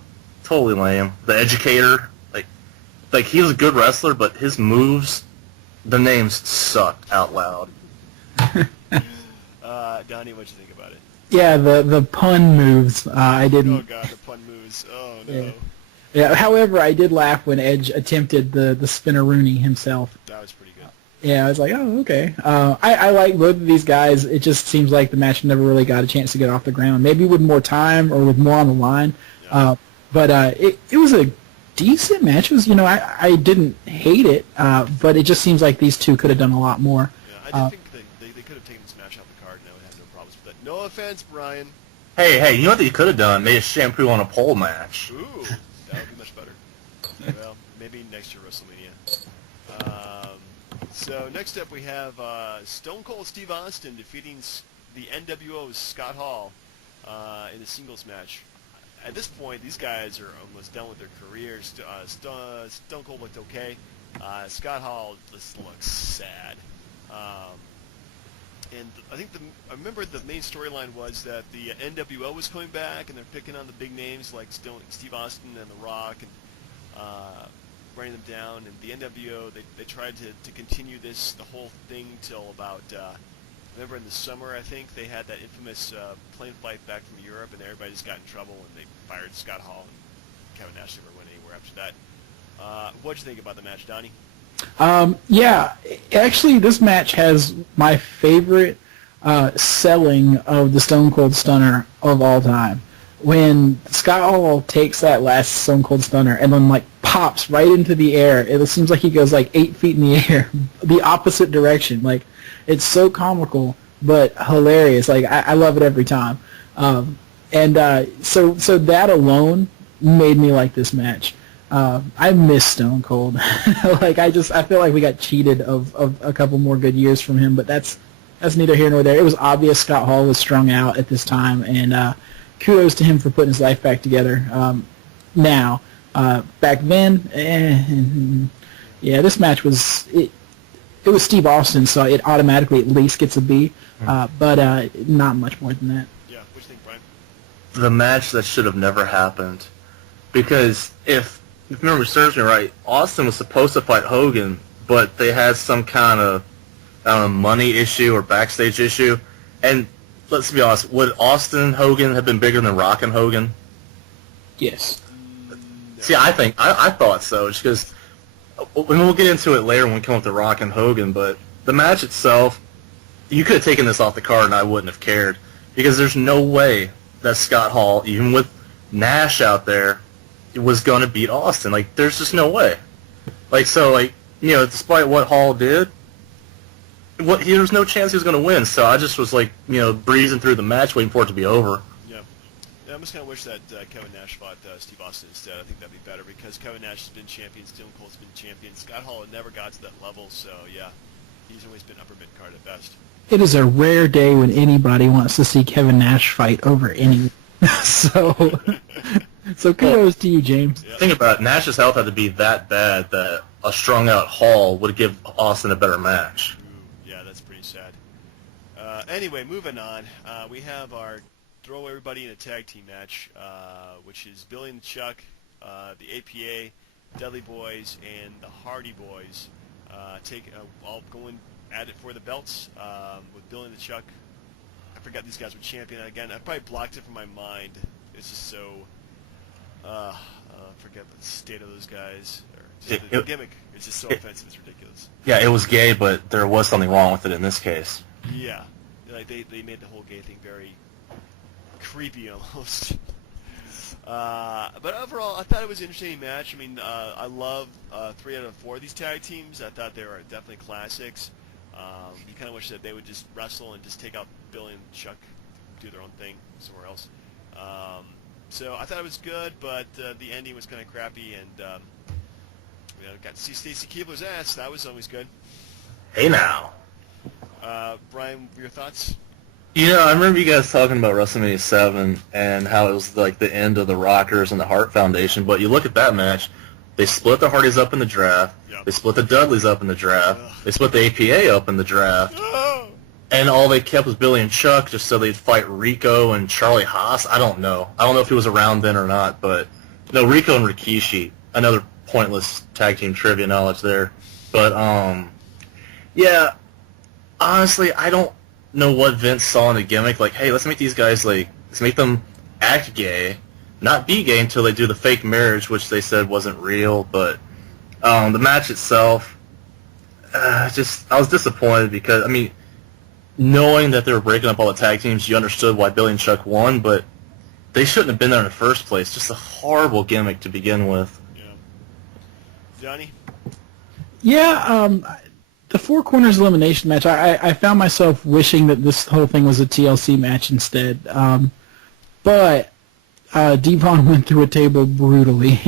Totally lame. The educator, like he was a good wrestler, but his moves, the names sucked out loud. Donnie, what'd you think about it? Yeah, the pun moves, I didn't... Oh, God, the pun moves. Oh, no. Yeah, however, I did laugh when Edge attempted the Spinneroonie himself. That was pretty good. Yeah, I was like, oh, okay. I like both of these guys. It just seems like the match never really got a chance to get off the ground. Maybe with more time or with more on the line. Yeah. But it was a decent match. It was, I didn't hate it, but it just seems like these two could have done a lot more. Yeah, I did think they could have taken this match off the card, and I would have no problems with that. No offense, Brian. Hey, you know what they could have done? Made a shampoo on a pole match. Ooh, that would be much better. Well, maybe next year WrestleMania. So next up we have Stone Cold Steve Austin defeating the NWO's Scott Hall in a singles match. at this point, these guys are almost done with their careers. Stone Cold looked okay. Scott Hall just looks sad. And I remember the main storyline was that the NWO was coming back, and they're picking on the big names like Steve Austin and The Rock, and running them down. And the NWO, they tried to continue the whole thing till about, remember in the summer, I think, they had that infamous plane flight back from Europe, and everybody just got in trouble, and they fired Scott Hall, and Kevin Nash never went anywhere after that. What'd you think about the match, Donnie? Yeah, actually, this match has my favorite selling of the Stone Cold Stunner of all time. When Scott Hall takes that last Stone Cold Stunner and then, like, pops right into the air, it seems like he goes, like, 8 feet in the air, the opposite direction. Like, it's so comical, but hilarious. Like, I love it every time. So that alone made me like this match. I miss Stone Cold. Like, I feel like we got cheated of a couple more good years from him, but that's neither here nor there. It was obvious Scott Hall was strung out at this time, and kudos to him for putting his life back together. Now, back then, yeah, this match was it was Steve Austin, so it automatically at least gets a B, but not much more than that. Yeah, what do you think, Brian? The match that should have never happened, because if memory serves me right, Austin was supposed to fight Hogan, but they had some kind of, I don't know, money issue or backstage issue. And let's be honest, would Austin and Hogan have been bigger than Rock and Hogan? Yes. See, I thought so, just because, we'll get into it later when we come up to Rock and Hogan, but the match itself, you could have taken this off the card and I wouldn't have cared, because there's no way that Scott Hall, even with Nash out there, was going to beat Austin. Like, there's just no way. Like, so, like, you know, despite what Hall did, there was no chance he was going to win. So I just was, like, you know, breezing through the match, waiting for it to be over. Yeah. I just kind of wish that Kevin Nash fought Steve Austin instead. I think that'd be better, because Kevin Nash has been champion, Stone Cold's been champion. Scott Hall had never got to that level, so, yeah, he's always been upper mid-card at best. It is a rare day when anybody wants to see Kevin Nash fight over anyone. So kudos to you, James. Yeah. Think about it. Nash's health had to be that bad that a strung-out Hall would give Austin a better match. Ooh, yeah, that's pretty sad. Anyway, moving on. We have our throw everybody in a tag team match, which is Billy and Chuck, the APA, Dudley Boys, and the Hardy Boys. All going at it for the belts with Billy and the Chuck. I forgot these guys were champion again. I probably blocked it from my mind. It's just so... I forget the state of those guys. Or just the gimmick. It's just so offensive. It's ridiculous. Yeah, it was gay, but there was something wrong with it in this case. Yeah. Like, they made the whole gay thing very creepy almost. But overall, I thought it was an interesting match. I mean, I love 3 out of 4 of these tag teams. I thought they were definitely classics. You kind of wish that they would just wrestle and just take out Billy and Chuck, do their own thing somewhere else. So I thought it was good, but the ending was kind of crappy, and got to see Stacy Keibler's ass. That was always good. Hey now. Brian, your thoughts? You know, I remember you guys talking about WrestleMania 7 and how it was like the end of the Rockers and the Hart Foundation, but you look at that match, they split the Hardys up in the draft, Yep. They split the Dudleys up in the draft, They split the APA up in the draft, and all they kept was Billy and Chuck just so they'd fight Rico and Charlie Haas. I don't know if he was around then or not, but no, Rico and Rikishi, another pointless tag team trivia knowledge there. But, yeah, honestly, I don't know what Vince saw in the gimmick. Like, hey, let's make these guys, like, let's make them act gay, not be gay until they do the fake marriage, which they said wasn't real. But the match itself, I was disappointed because, I mean, knowing that they were breaking up all the tag teams, you understood why Billy and Chuck won, but they shouldn't have been there in the first place. Just a horrible gimmick to begin with. Yeah. Johnny? Yeah, the Four Corners elimination match, I found myself wishing that this whole thing was a TLC match instead. But Devon went through a table brutally.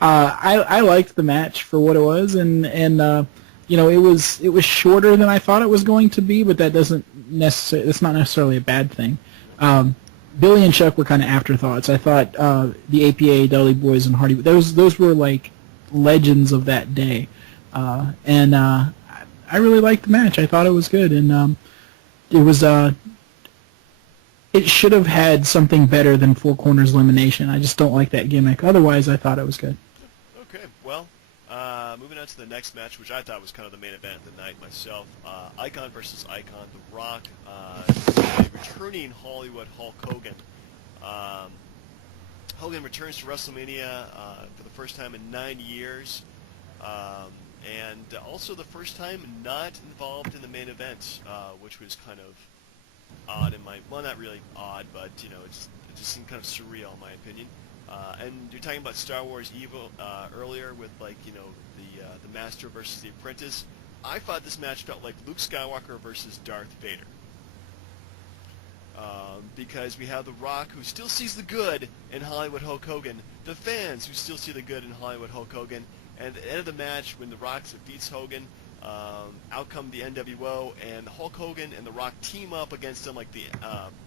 I liked the match for what it was, and you know, it was shorter than I thought it was going to be, but that's not necessarily a bad thing. Billy and Chuck were kind of afterthoughts. I thought the APA, Dudley Boys, and Hardy, those were like legends of that day. And I really liked the match. I thought it was good, and it was it should have had something better than Four Corners elimination. I just don't like that gimmick. Otherwise, I thought it was good. Okay, well, moving on to the next match, which I thought was kind of the main event of the night myself. Icon versus Icon, The Rock, returning Hollywood Hulk Hogan. Hogan returns to WrestleMania for the first time in 9 years, and also the first time not involved in the main event, which was kind of odd in my, well, not really odd, but you know, it just seemed kind of surreal in my opinion. And you're talking about Star Wars Evil earlier with, like, you know, the Master versus the Apprentice. I thought this match felt like Luke Skywalker versus Darth Vader. Because we have The Rock, who still sees the good in Hollywood Hulk Hogan, the fans who still see the good in Hollywood Hulk Hogan, and at the end of the match, when The Rock defeats Hogan, out come the NWO, and Hulk Hogan and The Rock team up against him, like the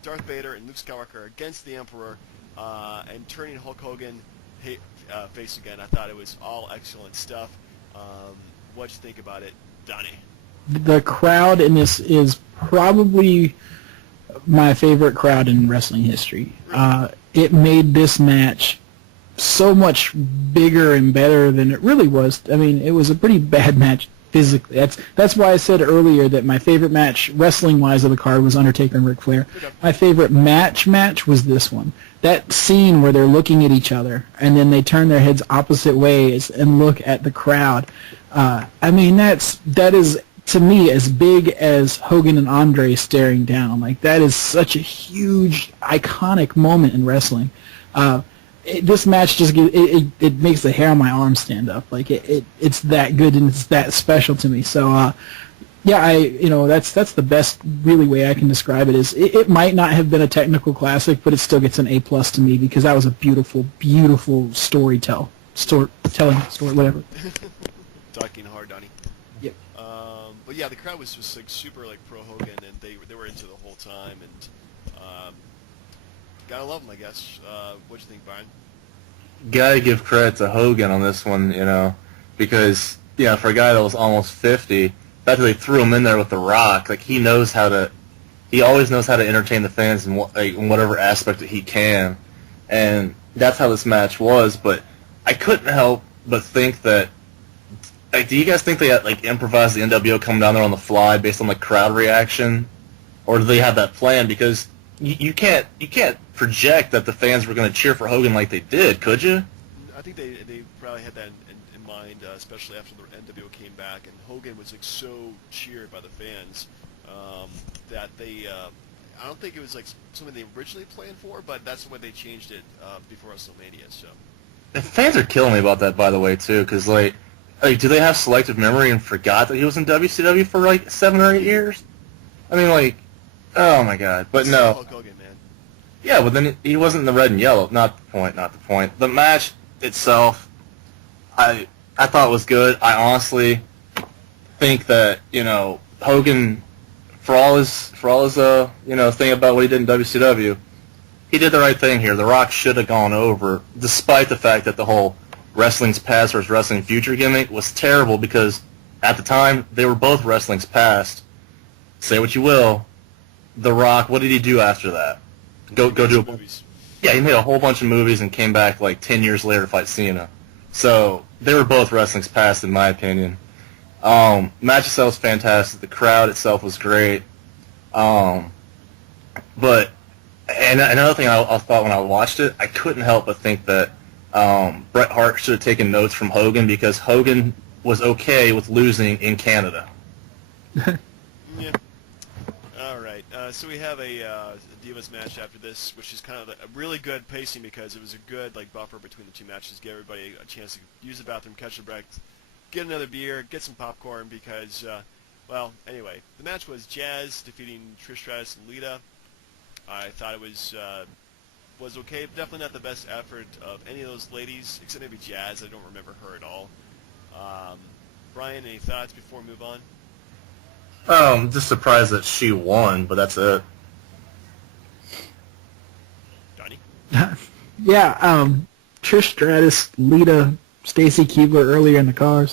Darth Vader and Luke Skywalker against the Emperor, and turning Hulk Hogan face again. I thought it was all excellent stuff. What'd you think about it, Donnie? The crowd in this is probably my favorite crowd in wrestling history. It made this match so much bigger and better than it really was. I mean, it was a pretty bad match physically. That's why I said earlier that my favorite match, wrestling-wise, of the card was Undertaker and Ric Flair. My favorite match was this one. That scene where they're looking at each other, and then they turn their heads opposite ways and look at the crowd. I mean, that is, to me, as big as Hogan and Andre staring down. Like, that is such a huge, iconic moment in wrestling. This match just it makes the hair on my arm stand up. Like, it's that good and it's that special to me. So yeah, that's the best really way I can describe it. Is it might not have been a technical classic, but it still gets an A+ to me because that was a beautiful storytelling story, whatever. Talking hard, Donnie. Yep. But yeah, the crowd was just like super like pro Hogan, and they were into the whole time, and gotta love them, I guess. What'd you think, Brian? Gotta give credit to Hogan on this one, because for a guy that was almost 50, the fact that they threw him in there with The Rock, like he always knows how to entertain the fans in whatever aspect that he can, and that's how this match was. But I couldn't help but think that, like, do you guys think they had, like, improvised the NWO coming down there on the fly based on the crowd reaction, or do they have that plan? Because you can't project that the fans were going to cheer for Hogan like they did, could you? I think they probably had that in mind, especially after the NWO came back, and Hogan was like so cheered by the fans that they. I don't think it was like something they originally planned for, but that's the way they changed it before WrestleMania. So. The fans are killing me about that, by the way, too, because like, do they have selective memory and forgot that he was in WCW for like 7 or 8 years? I mean, like, oh my God! But no. Hulk Hogan, man. Yeah, but then he wasn't in the red and yellow. Not the point. The match itself, I thought was good. I honestly think that Hogan, for all his thing about what he did in WCW, he did the right thing here. The Rock should have gone over, despite the fact that the whole wrestling's past versus wrestling future gimmick was terrible, because at the time they were both wrestling's past. Say what you will, The Rock, what did he do after that? Go do movies. Yeah, he made a whole bunch of movies and came back like 10 years later to fight Cena. So they were both wrestling's past, in my opinion. Match itself was fantastic. The crowd itself was great. But another thing I thought when I watched it, I couldn't help but think that Bret Hart should have taken notes from Hogan, because Hogan was okay with losing in Canada. Yeah. All right. So we have a Divas match after this, which is kind of a really good pacing, because it was a good buffer between the two matches, give everybody a chance to use the bathroom, catch a break, get another beer, get some popcorn, because, well, anyway, the match was Jazz defeating Trish Stratus and Lita. I thought it was okay. Definitely not the best effort of any of those ladies, except maybe Jazz. I don't remember her at all. Brian, any thoughts before we move on? Just surprised that she won, but that's it. Yeah, Trish Stratus, Lita, Stacy Keibler earlier in the card.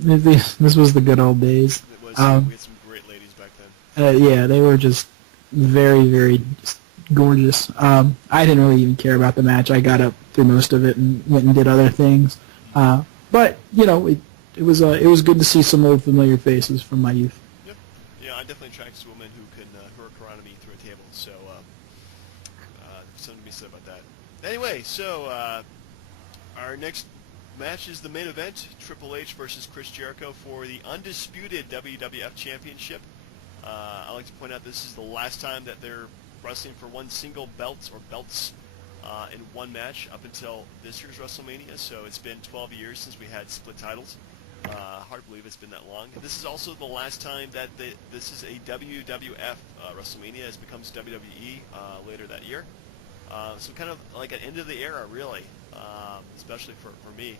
This was the good old days. It was. We had some great ladies back then. Yeah, they were just very, very just gorgeous. I didn't really even care about the match. I got up through most of it and went and did other things. But it was good to see some old familiar faces from my youth. Yep. Yeah, I definitely attracted a woman who can work around me through a table. So something to be said about that. Anyway, so our next match is the main event: Triple H versus Chris Jericho for the undisputed WWF Championship. I like to point out this is the last time that they're wrestling for one single belt or belts in one match up until this year's WrestleMania. So it's been 12 years since we had split titles. Hard to believe it's been that long. This is also the last time that this is a WWF WrestleMania as becomes WWE later that year. So kind of like an end of the era, really, especially for me.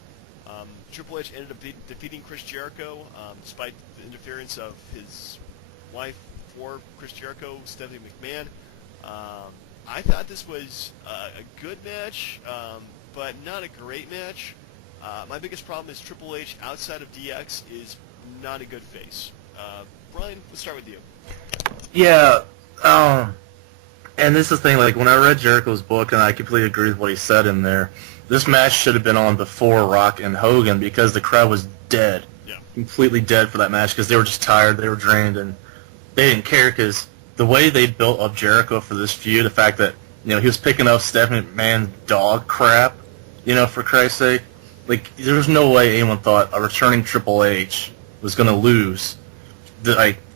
Triple H ended up defeating Chris Jericho despite the interference of his wife for Chris Jericho, Stephanie McMahon. I thought this was a good match, but not a great match. My biggest problem is Triple H outside of DX is not a good face. Brian, let's start with you. Yeah, and this is the thing, like, when I read Jericho's book, and I completely agree with what he said in there, this match should have been on before Rock and Hogan because the crowd was dead. Yeah. Completely dead for that match because they were just tired, they were drained, and they didn't care because the way they built up Jericho for this feud, the fact that, he was picking up Stephanie McMahon's dog crap, for Christ's sake, like, there was no way anyone thought a returning Triple H was going to lose,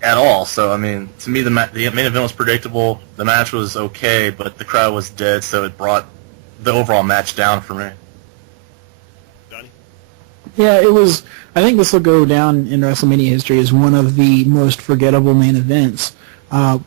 at all. So, I mean, to me, the main event was predictable, the match was okay, but the crowd was dead, so it brought the overall match down for me. Donnie? Yeah, it was. I think this will go down in WrestleMania history as one of the most forgettable main events. Not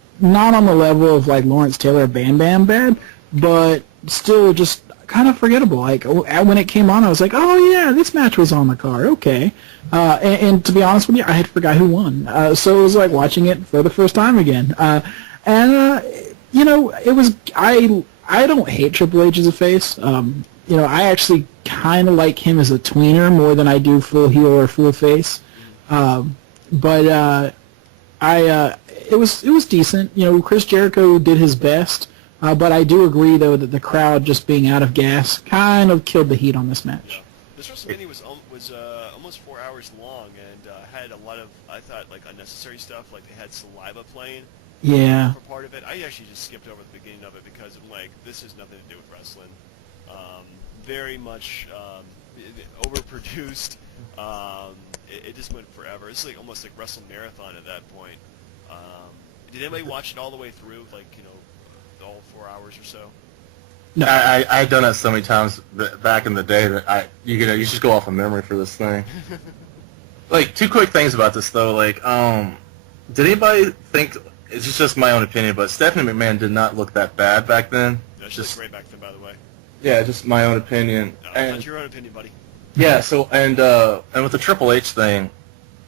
on the level of like Lawrence Taylor Bam Bam Bad, but still just kind of forgettable. Like when it came on, I was like, oh yeah, this match was on the card. Okay, and to be honest with you, I had forgot who won. So it was like watching it for the first time again. It was I don't hate Triple H as a face. I actually kind of like him as a tweener more than I do full heel or full face. It was decent. Chris Jericho did his best, but I do agree though that the crowd just being out of gas kind of killed the heat on this match. Yeah. This WrestleMania was almost 4 hours long and had a lot of, I thought, like unnecessary stuff. Like they had saliva playing. Yeah. For part of it, I actually just skipped over the beginning of it because I'm like, this has nothing to do with wrestling. Very much overproduced. It just went forever. It's like almost like Wrestle Marathon at that point. Did anybody watch it all the way through, like all 4 hours or so? No, I've done that so many times back in the day that you just go off of memory for this thing. Like, two quick things about this though. Like, did anybody think? It's just my own opinion, but Stephanie McMahon did not look that bad back then. Yeah, she looked great back then, by the way. Yeah, just my own opinion. No, not your own opinion, buddy. Yeah. So and with the Triple H thing,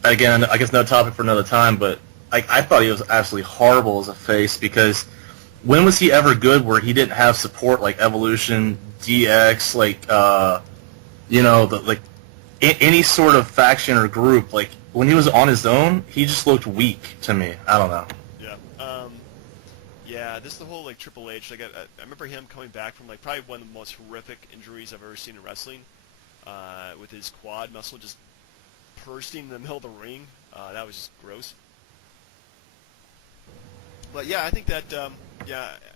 again, I guess no topic for another time, but I thought he was absolutely horrible as a face because when was he ever good where he didn't have support like Evolution, DX, any sort of faction or group? Like when he was on his own, he just looked weak to me. I don't know. Yeah, this is the whole like Triple H. Like I remember him coming back from like probably one of the most horrific injuries I've ever seen in wrestling, with his quad muscle just bursting in the middle of the ring. That was just gross. But yeah, I think that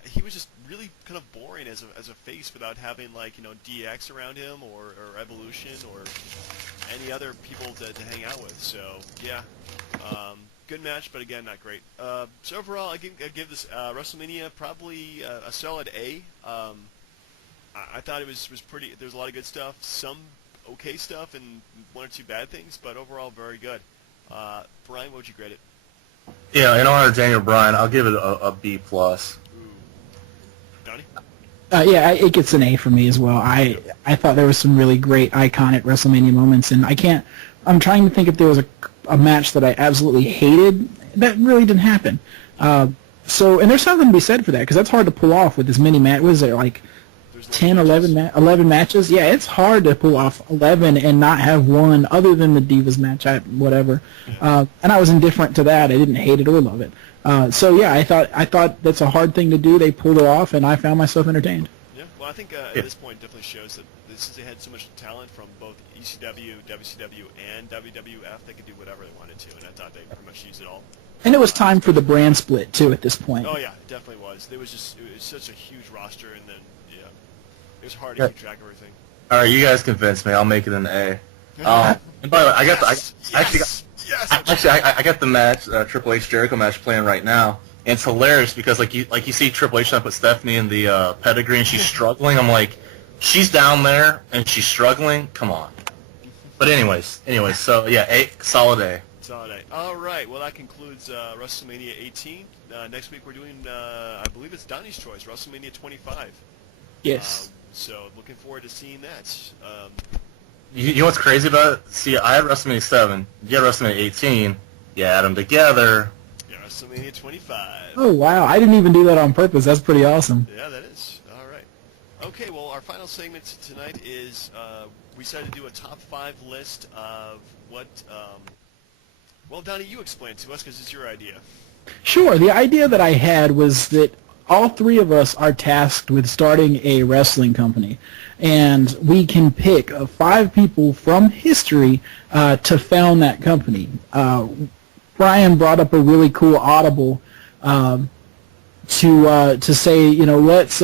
he was just really kind of boring as a face without having like DX around him or Evolution or any other people to hang out with. So yeah. Good match, but again, not great. So overall, I give this WrestleMania probably a solid A. I thought it was pretty. There's a lot of good stuff, some okay stuff, and one or two bad things, but overall, very good. Brian, what would you grade it? Yeah, in honor of Daniel Bryan, I'll give it a B+. Donnie? Yeah, it gets an A for me as well. I thought there was some really great, iconic WrestleMania moments, and I'm trying to think if there was a match that I absolutely hated. That really didn't happen. So, and there's something to be said for that, because that's hard to pull off with as many matches. What is it, like 10, 11 matches? Yeah, it's hard to pull off 11 and not have one other than the Divas match, whatever. And I was indifferent to that. I didn't hate it or love it. So, yeah, I thought that's a hard thing to do. They pulled it off, and I found myself entertained. Yeah, well, I think at this point it definitely shows that since they had so much talent from both ECW, WCW, and WWF, they could do whatever they wanted to, and I thought they pretty much used it all. And it was time for the brand split, too, at this point. Oh, yeah, it definitely was. It was such a huge roster, and then, yeah, it was hard to keep track of everything. All right, you guys convinced me. I'll make it an A. And by the way, I got the match, Triple H Jericho match playing right now. And it's hilarious because like you see Triple H up with Stephanie in the pedigree, and she's struggling. I'm like, she's down there and she's struggling. Come on. But anyways, so yeah, A, solid A. Solid A. All right. Well, that concludes WrestleMania 18. Next week we're doing, I believe it's Donnie's choice, WrestleMania 25. Yes. So looking forward to seeing that. You know what's crazy about it? See, I had WrestleMania 7. You had WrestleMania 18. You add them together. Yeah, WrestleMania 25. Oh, wow. I didn't even do that on purpose. That's pretty awesome. Yeah, that is. All right. Okay, well, our final segment tonight is we decided to do a top 5 list of what... well, Donnie, you explain to us because it's your idea. Sure. The idea that I had was that all three of us are tasked with starting a wrestling company, and we can pick 5 people from history to found that company. Brian brought up a really cool audible to say, let's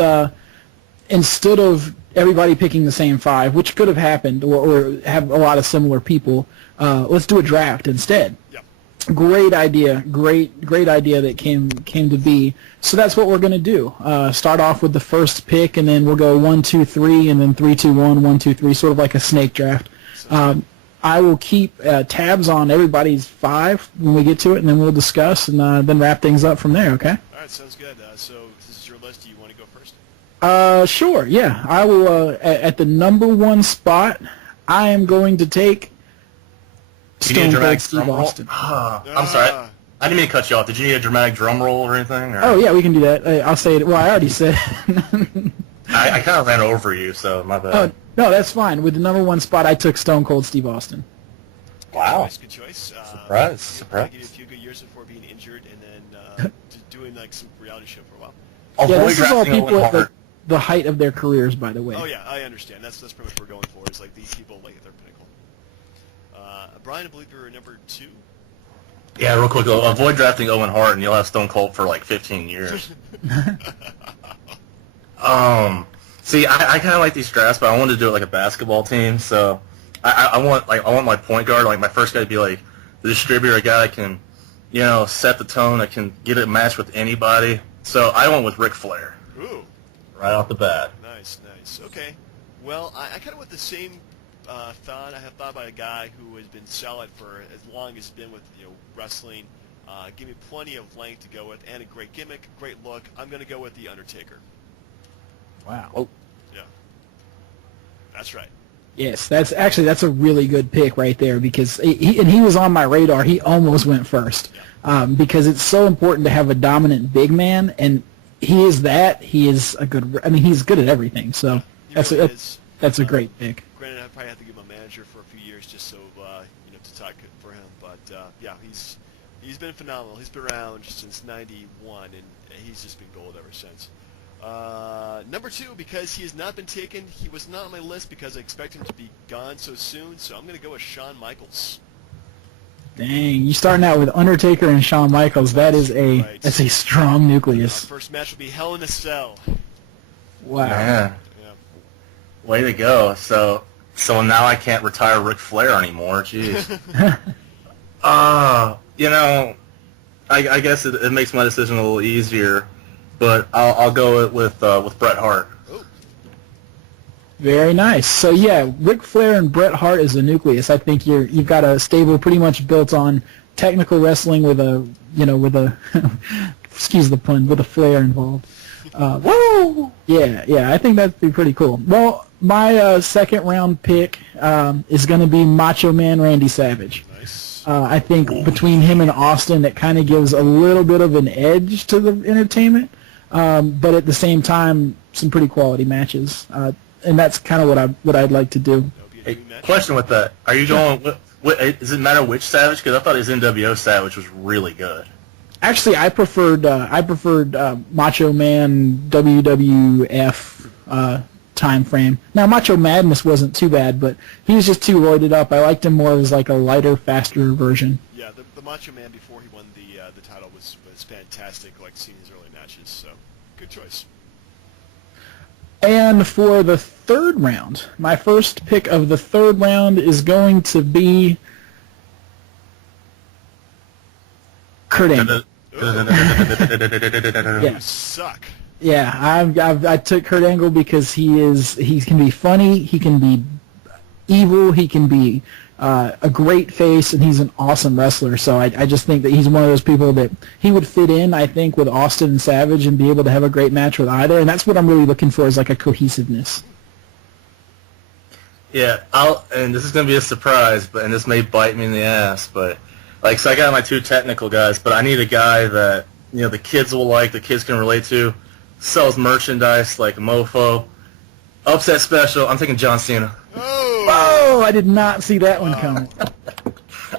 instead of everybody picking the same 5, which could have happened, or have a lot of similar people, let's do a draft instead. Yep. Great idea, great idea that came to be. So that's what we're going to do. Start off with the first pick, and then we'll go 1, 2, 3, and then 3, 2, 1, 1, 2, 3, sort of like a snake draft. I will keep tabs on everybody's 5 when we get to it, and then we'll discuss and then wrap things up from there. Okay? All right, sounds good. So this is your list. Do you want to go first? Sure. Yeah, I will. At the number 1 spot, I am going to take Stone Cold Steve Austin. I'm sorry. I didn't mean to cut you off. Did you need a dramatic drum roll or anything? Or? Oh, yeah, we can do that. I'll say it. Well, I already said it. I kind of ran over you, so my bad. Oh, no, that's fine. With the number 1 spot, I took Stone Cold Steve Austin. Wow. Good choice. Surprise. I gave you a few good years before being injured and then doing like some reality show for a while. Yeah, this is all people at the height of their careers, by the way. Oh, yeah, I understand. That's pretty much what we're going for, is like these people like at their pinnacle. Brian, I believe you're number 2. Yeah, real quick, avoid drafting Owen Hart, and you'll have Stone Cold for like 15 years. See, I kind of like these drafts, but I wanted to do it like a basketball team. So I want my point guard, like my first guy to be like the distributor, a guy that can, set the tone, that can get a match with anybody. So I went with Ric Flair. Ooh. Right off the bat. Nice. Okay. Well, I kind of went the same thought. I have thought about a guy who has been solid for as long as he's been with wrestling. Give me plenty of length to go with, and a great gimmick, great look. I'm going to go with The Undertaker. Wow. Oh. Yeah. That's right. Yes, that's a really good pick right there, because he was on my radar. He almost went first, because it's so important to have a dominant big man, and he is that. He is he's good at everything. So that's a great pick. Granted, I probably have to give him a manager for a few years just so to talk for him. But yeah, he's been phenomenal. He's been around since '91, and he's just been gold ever since. Number 2, because he has not been taken. He was not on my list because I expect him to be gone so soon. So I'm going to go with Shawn Michaels. Dang, you starting out with Undertaker and Shawn Michaels. That's a strong nucleus. First match will be Hell in a Cell. Wow. Yeah. Way to go. So now I can't retire Ric Flair anymore. Jeez. I guess it makes my decision a little easier, but I'll go with Bret Hart. Ooh. Very nice. So yeah, Ric Flair and Bret Hart is the nucleus. I think you've got a stable pretty much built on technical wrestling with a excuse the pun, with a flair involved. Woo! Yeah, I think that'd be pretty cool. Well, my second round pick is going to be Macho Man Randy Savage. Nice. Nice. I think between him and Austin, it kind of gives a little bit of an edge to the entertainment, but at the same time, some pretty quality matches, and that's kind of what I'd like to do. Hey, question with that: are you going? Does it matter which Savage? Because I thought his NWO Savage was really good. Actually, I preferred Macho Man WWF time frame. Now, Macho Madness wasn't too bad, but he was just too roided up. I liked him more as like a lighter, faster version. Yeah, the Macho Man before he won the title was fantastic. Like seeing his early matches, so good choice. And for the third round, my first pick of the third round is going to be Kurt Angle. You suck. Yeah, I took Kurt Angle because he can be funny, he can be evil, he can be a great face, and he's an awesome wrestler. So I just think that he's one of those people that he would fit in, I think, with Austin and Savage and be able to have a great match with either. And that's what I'm really looking for, is like a cohesiveness. Yeah, and this is going to be a surprise, and this may bite me in the ass, but so I got my two technical guys, but I need a guy that the kids will like, the kids can relate to, sells merchandise like a mofo. Upset special. I'm taking John Cena. Oh, I did not see that one coming.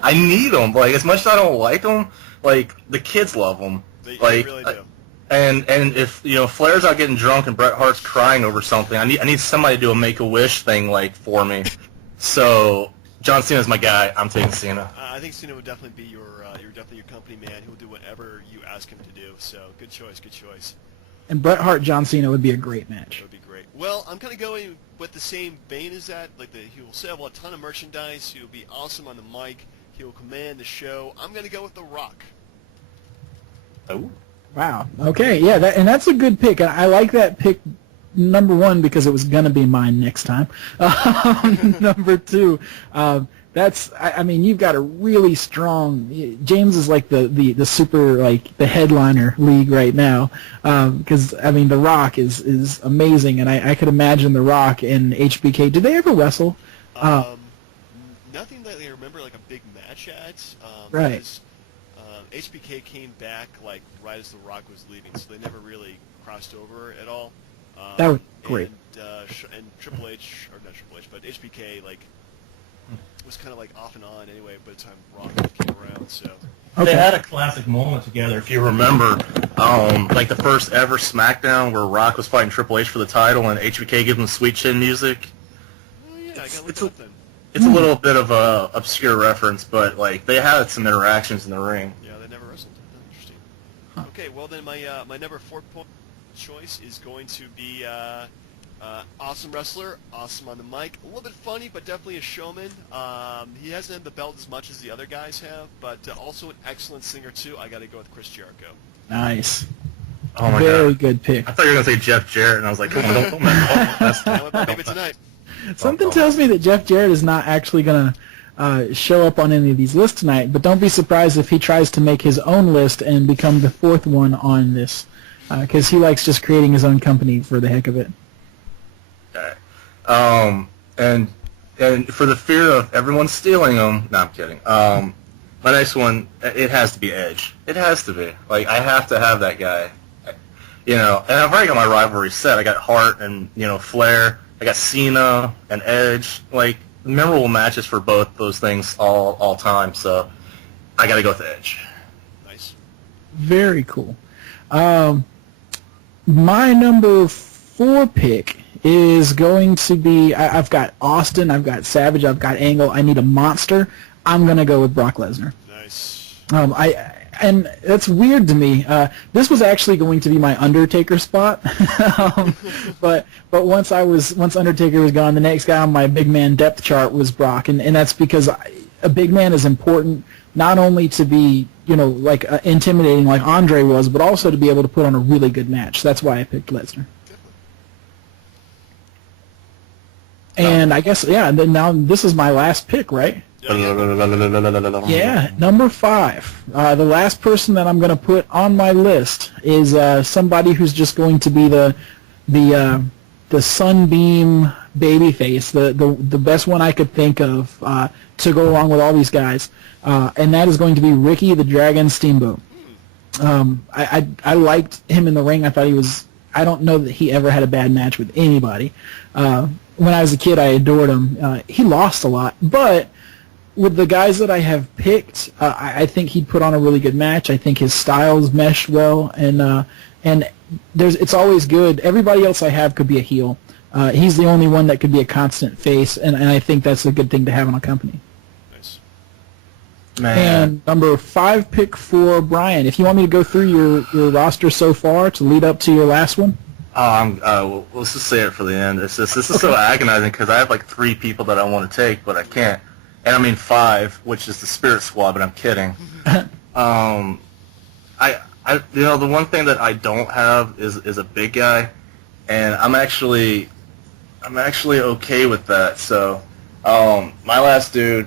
I need him. As much as I don't like him, the kids love him. They really do. And if Flair's out getting drunk and Bret Hart's crying over something, I need somebody to do a Make-A-Wish thing for me. So John Cena's my guy. I'm taking Cena. I think Cena would definitely be your company man. He'll do whatever you ask him to do. So good choice. Good choice. And Bret Hart John Cena would be a great match. That would be great. Well, I'm kind of going with the same vein as that. He will sell a ton of merchandise. He'll be awesome on the mic. He'll command the show. I'm going to go with The Rock. Oh. Wow. Okay. Yeah. That's a good pick. I like that pick. Number one, because it was going to be mine next time. Number two, you've got a really strong. James is like the super the headliner league right now, because The Rock is amazing, and I could imagine The Rock and HBK. Did they ever wrestle? Nothing that I remember a big match at. Right. Because, HBK came back right as The Rock was leaving, so they never really crossed over at all. That was great. And Triple H, or not Triple H, but HBK was kind of off and on anyway by the time Rock came around. So They had a classic moment together, if you remember, the first ever SmackDown where Rock was fighting Triple H for the title and HBK gave him Sweet Chin music. Oh yeah, I gotta look it up then. It's a little bit of a obscure reference, but they had some interactions in the ring. Yeah, they never wrestled. Interesting. Huh. Okay, well then my number 4 choice is going to be awesome wrestler, awesome on the mic, a little bit funny, but definitely a showman. He hasn't had the belt as much as the other guys have, but also an excellent singer too. I got to go with Chris Jericho. Nice. Oh my Very God. good pick. I thought you were going to say Jeff Jarrett, and I was like, come on, don't mess up. Maybe tonight. Something tells me that Jeff Jarrett is not actually going to show up on any of these lists tonight, but don't be surprised if he tries to make his own list and become the 4th one on this, because he likes just creating his own company for the heck of it. Okay. And for the fear of everyone stealing them, no, I'm kidding. My next one, it has to be Edge. It has to be. I have to have that guy. And I've already got my rivalry set. I got Hart and, Flair. I got Cena and Edge. Memorable matches for both those things all time. So I got to go with Edge. Nice. Very cool. My number 4 pick is going to be, I've got Austin, I've got Savage, I've got Angle. I need a monster. I'm going to go with Brock Lesnar. Nice. And that's weird to me. This was actually going to be my Undertaker spot, but once Undertaker was gone, the next guy on my big man depth chart was Brock, and that's because a big man is important not only to be intimidating like Andre was, but also to be able to put on a really good match. That's why I picked Lesnar. And I guess then now this is my last pick, right? Yeah, number 5. The last person that I'm going to put on my list is somebody who's just going to be the Sunbeam babyface, the best one I could think of to go along with all these guys, and that is going to be Ricky the Dragon Steamboat. I liked him in the ring. I thought he was. I don't know that he ever had a bad match with anybody. When I was a kid, I adored him. He lost a lot, but with the guys that I have picked, I think he'd put on a really good match. I think his styles meshed well, and it's always good. Everybody else I have could be a heel. He's the only one that could be a constant face, and I think that's a good thing to have in a company. Nice. Man. And number 5 pick for Brian. If you want me to go through your roster so far to lead up to your last one. Well, let's just say it for the end. This is so agonizing because I have like 3 people that I want to take, but I can't. And I mean 5, which is the Spirit Squad, but I'm kidding. The one thing that I don't have is a big guy, and I'm actually okay with that. So, my last dude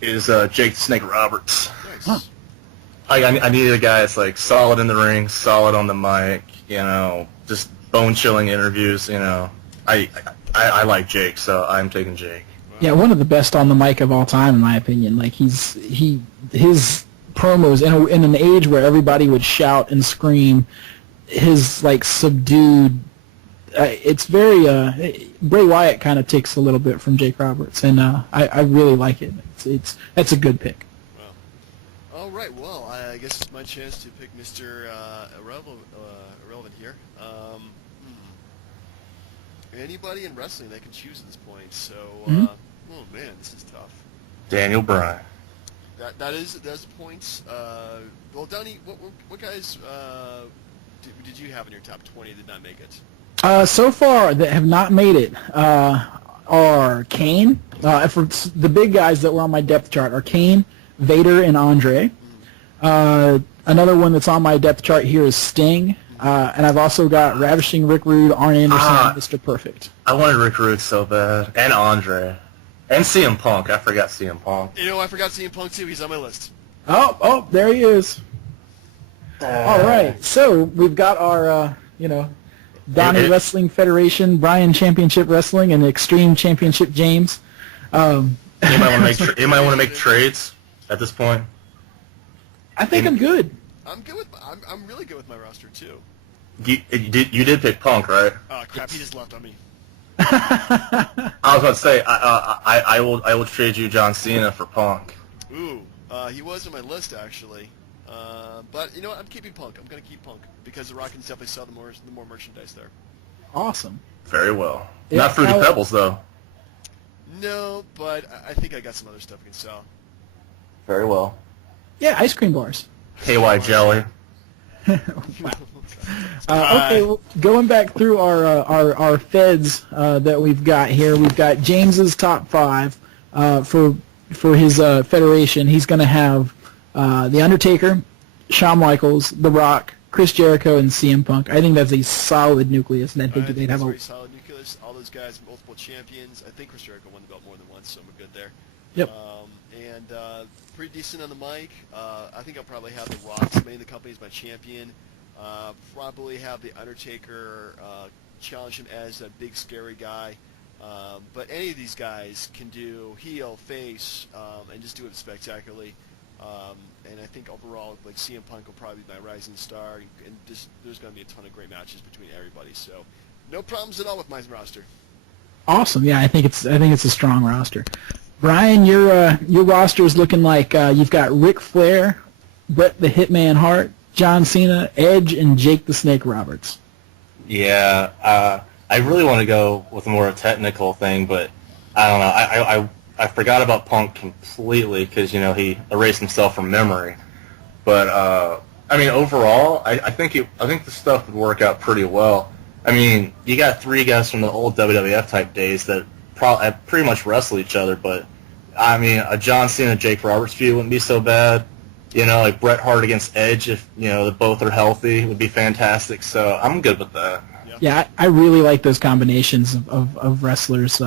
is Jake the Snake Roberts. Nice. I needed a guy that's like solid in the ring, solid on the mic, just bone-chilling interviews. I like Jake, so I'm taking Jake. Yeah, one of the best on the mic of all time, in my opinion. Like his promos in an age where everybody would shout and scream, his like subdued. It's very Bray Wyatt kind of takes a little bit from Jake Roberts, and I really like it. That's a good pick. Well, all right. Well, I guess it's my chance to pick Mr. Irrelevant here. Anybody in wrestling they can choose at this point. So, oh man, this is tough. Daniel Bryan. That's the points. Well, Donnie, what guys did you have in your top 20 that did not make it? So far, that have not made it are Kane. For the big guys that were on my depth chart are Kane, Vader, and Andre. Another one that's on my depth chart here is Sting. And I've also got Ravishing Rick Rude, Arn Anderson, and Mr. Perfect. I wanted Rick Rude so bad. And Andre. And CM Punk. I forgot CM Punk. I forgot CM Punk too. He's on my list. Oh, there he is. All right. So we've got our, Donnie Wrestling Federation, Brian Championship Wrestling, and Extreme Championship James. You might want to make trades at this point. I think I'm good. I'm really good with my roster too. You did pick Punk, right? Oh crap! He just left on me. I was about to say I will trade you John Cena for Punk. Ooh, he was on my list actually, but you know what? I'm keeping Punk. I'm gonna keep Punk because the Rock can definitely sell the more merchandise there. Awesome. Very well. Yeah, Not Fruity Pebbles though. No, but I think I got some other stuff we can sell. Very well. Yeah, ice cream bars. KY jelly. Wow. Okay, well, going back through our feds that we've got here, we've got James's top 5 for his federation. He's going to have The Undertaker, Shawn Michaels, The Rock, Chris Jericho, and CM Punk. I think that's a solid nucleus, and I think they'd have a very solid nucleus. All those guys, multiple champions. I think Chris Jericho won the belt more than once, so we're good there. Yep. And pretty decent on the mic. I think I'll probably have The Rock submitting the company as my champion. Probably have The Undertaker challenge him as a big scary guy. But any of these guys can do heel, face, and just do it spectacularly. And I think overall, like CM Punk will probably be my rising star, and there's going to be a ton of great matches between everybody. So no problems at all with my roster. Awesome. Yeah, I think it's a strong roster. Brian, your roster is looking like you've got Ric Flair, Bret the Hitman Hart, John Cena, Edge, and Jake the Snake Roberts. Yeah, I really want to go with a more technical thing, but I don't know. I forgot about Punk completely because he erased himself from memory. But overall, I think the stuff would work out pretty well. I mean, you got 3 guys from the old WWF type days that pretty much wrestle each other, but I mean, a John Cena Jake Roberts feud wouldn't be so bad. Like Bret Hart against Edge, if they both are healthy, would be fantastic. So I'm good with that. Yeah, I really like those combinations of wrestlers.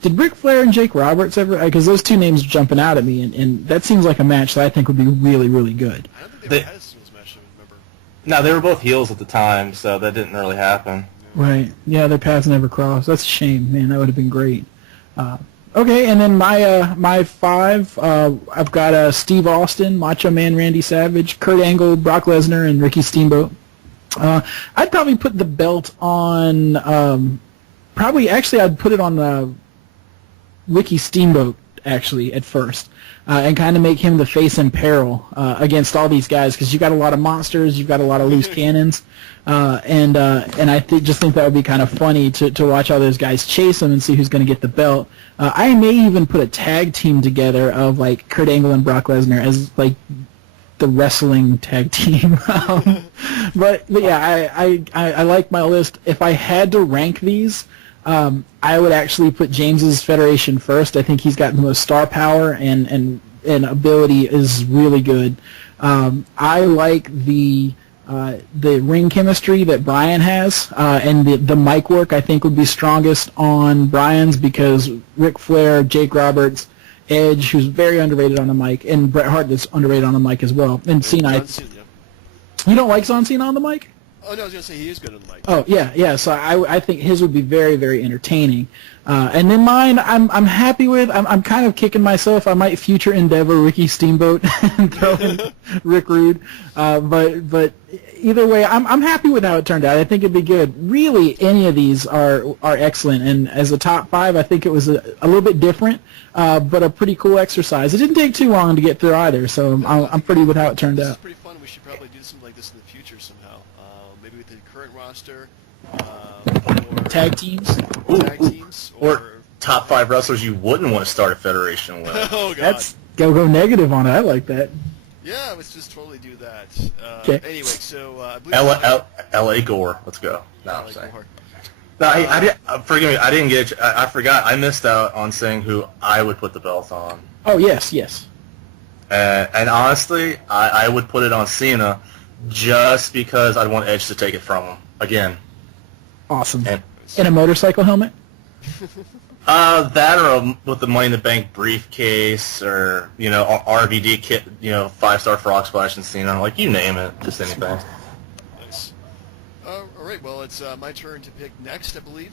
Did Ric Flair and Jake Roberts ever? Because those 2 names are jumping out at me, and that seems like a match that I think would be really, really good. I don't think they ever had a singles match, I remember. No, they were both heels at the time, so that didn't really happen. Yeah. Right. Yeah, their paths never crossed. That's a shame, man. That would have been great. Okay, and then my 5, I've got Steve Austin, Macho Man Randy Savage, Kurt Angle, Brock Lesnar, and Ricky Steamboat. I'd probably put the belt on. I'd put it on Ricky Steamboat actually at first, and kind of make him the face in peril against all these guys, because you got a lot of monsters, you've got a lot of loose cannons, and I just think that would be kind of funny to watch all those guys chase him and see who's going to get the belt. I may even put a tag team together of like Kurt Angle and Brock Lesnar as like the wrestling tag team. But yeah, I like my list. If I had to rank these, I would actually put James's Federation first. I think he's got the most star power and ability is really good. I like the ring chemistry that Bryan has, and the mic work I think would be strongest on Bryan's, because Ric Flair, Jake Roberts, Edge, who's very underrated on the mic, and Bret Hart that's underrated on the mic as well, and Cena. You don't like John Cena on the mic? Oh, no, I was going to say he is good on the mic. Oh, yeah. So I think his would be very, very entertaining. And then mine, I'm happy with. I'm kind of kicking myself. I might future endeavor Ricky Steamboat and throw in Rick Rude. But either way, I'm happy with how it turned out. I think it'd be good. Really, any of these are excellent. And as a top 5, I think it was a little bit different, but a pretty cool exercise. It didn't take too long to get through either, so I'm pretty with how it turned out. This is pretty fun. We should probably do something like this in the future somehow. Maybe with the current roster. Or tag teams? Or top 5 wrestlers you wouldn't want to start a federation with. Oh, God. That's go negative on it. I like that. Yeah, let's just totally do that. Okay. Anyway, so I believe L.A. Gore. Let's go. No, I'm LA saying. Gore. No, forgive me. I didn't get. I forgot. I missed out on saying who I would put the belt on. Oh, yes. And honestly, I would put it on Cena, just because I'd want Edge to take it from him again. Awesome. In a motorcycle helmet? That or with the Money in the Bank briefcase, or RVD kit, 5-star frog splash and Cena, like you name it, just anything. Nice. All right. Well, it's my turn to pick next, I believe.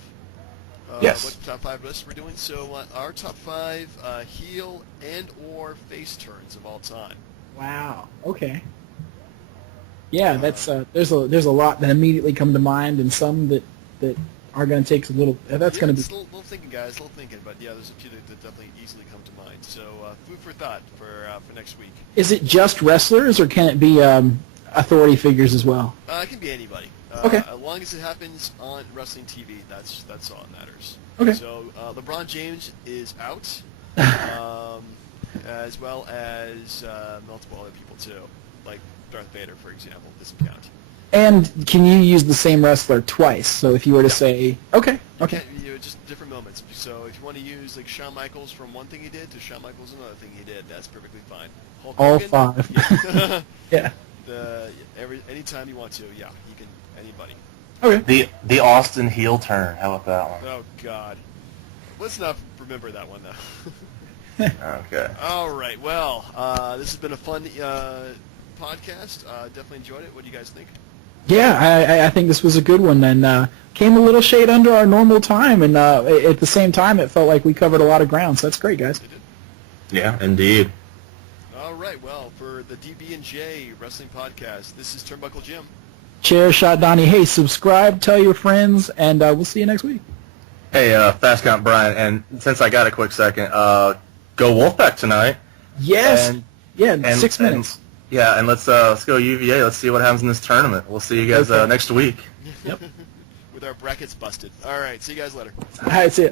Yes. What top 5 lists we're doing? So our top 5 heel and or face turns of all time. Wow. Okay. Yeah, that's there's a lot that immediately come to mind, and some that are going to take a little. That's going to be. A little thinking, guys. A little thinking, but yeah, there's a few that definitely easily come to mind. So food for thought for next week. Is it just wrestlers, or can it be authority figures as well? It can be anybody. Okay. As long as it happens on wrestling TV, that's all that matters. Okay. So LeBron James is out, as well as multiple other people too, like Darth Vader, for example, doesn't count. And can you use the same wrestler twice? So if you were to say, okay. Just different moments. So if you want to use like Shawn Michaels from one thing he did to Shawn Michaels another thing he did, that's perfectly fine. Hulk All Hogan, 5. yeah. Yeah. Anytime you want to, yeah, you can. Anybody. Okay. The Austin heel turn. How about that one? Oh God. Let's not remember that one though. Okay. All right. Well, this has been a fun podcast. Definitely enjoyed it. What do you guys think? Yeah, I think this was a good one, and came a little shade under our normal time, and at the same time, it felt like we covered a lot of ground. So that's great, guys. Yeah, indeed. All right. Well, for the DB&J Wrestling Podcast, this is Turnbuckle Jim. Chair Shot Donnie. Hey, subscribe, tell your friends, and we'll see you next week. Hey, Fast Count Brian, and since I got a quick second, go Wolfpack tonight. Yes. And, 6 minutes. And let's go UVA. Let's see what happens in this tournament. We'll see you guys next week. Yep. With our brackets busted. All right. See you guys later. All right, see ya.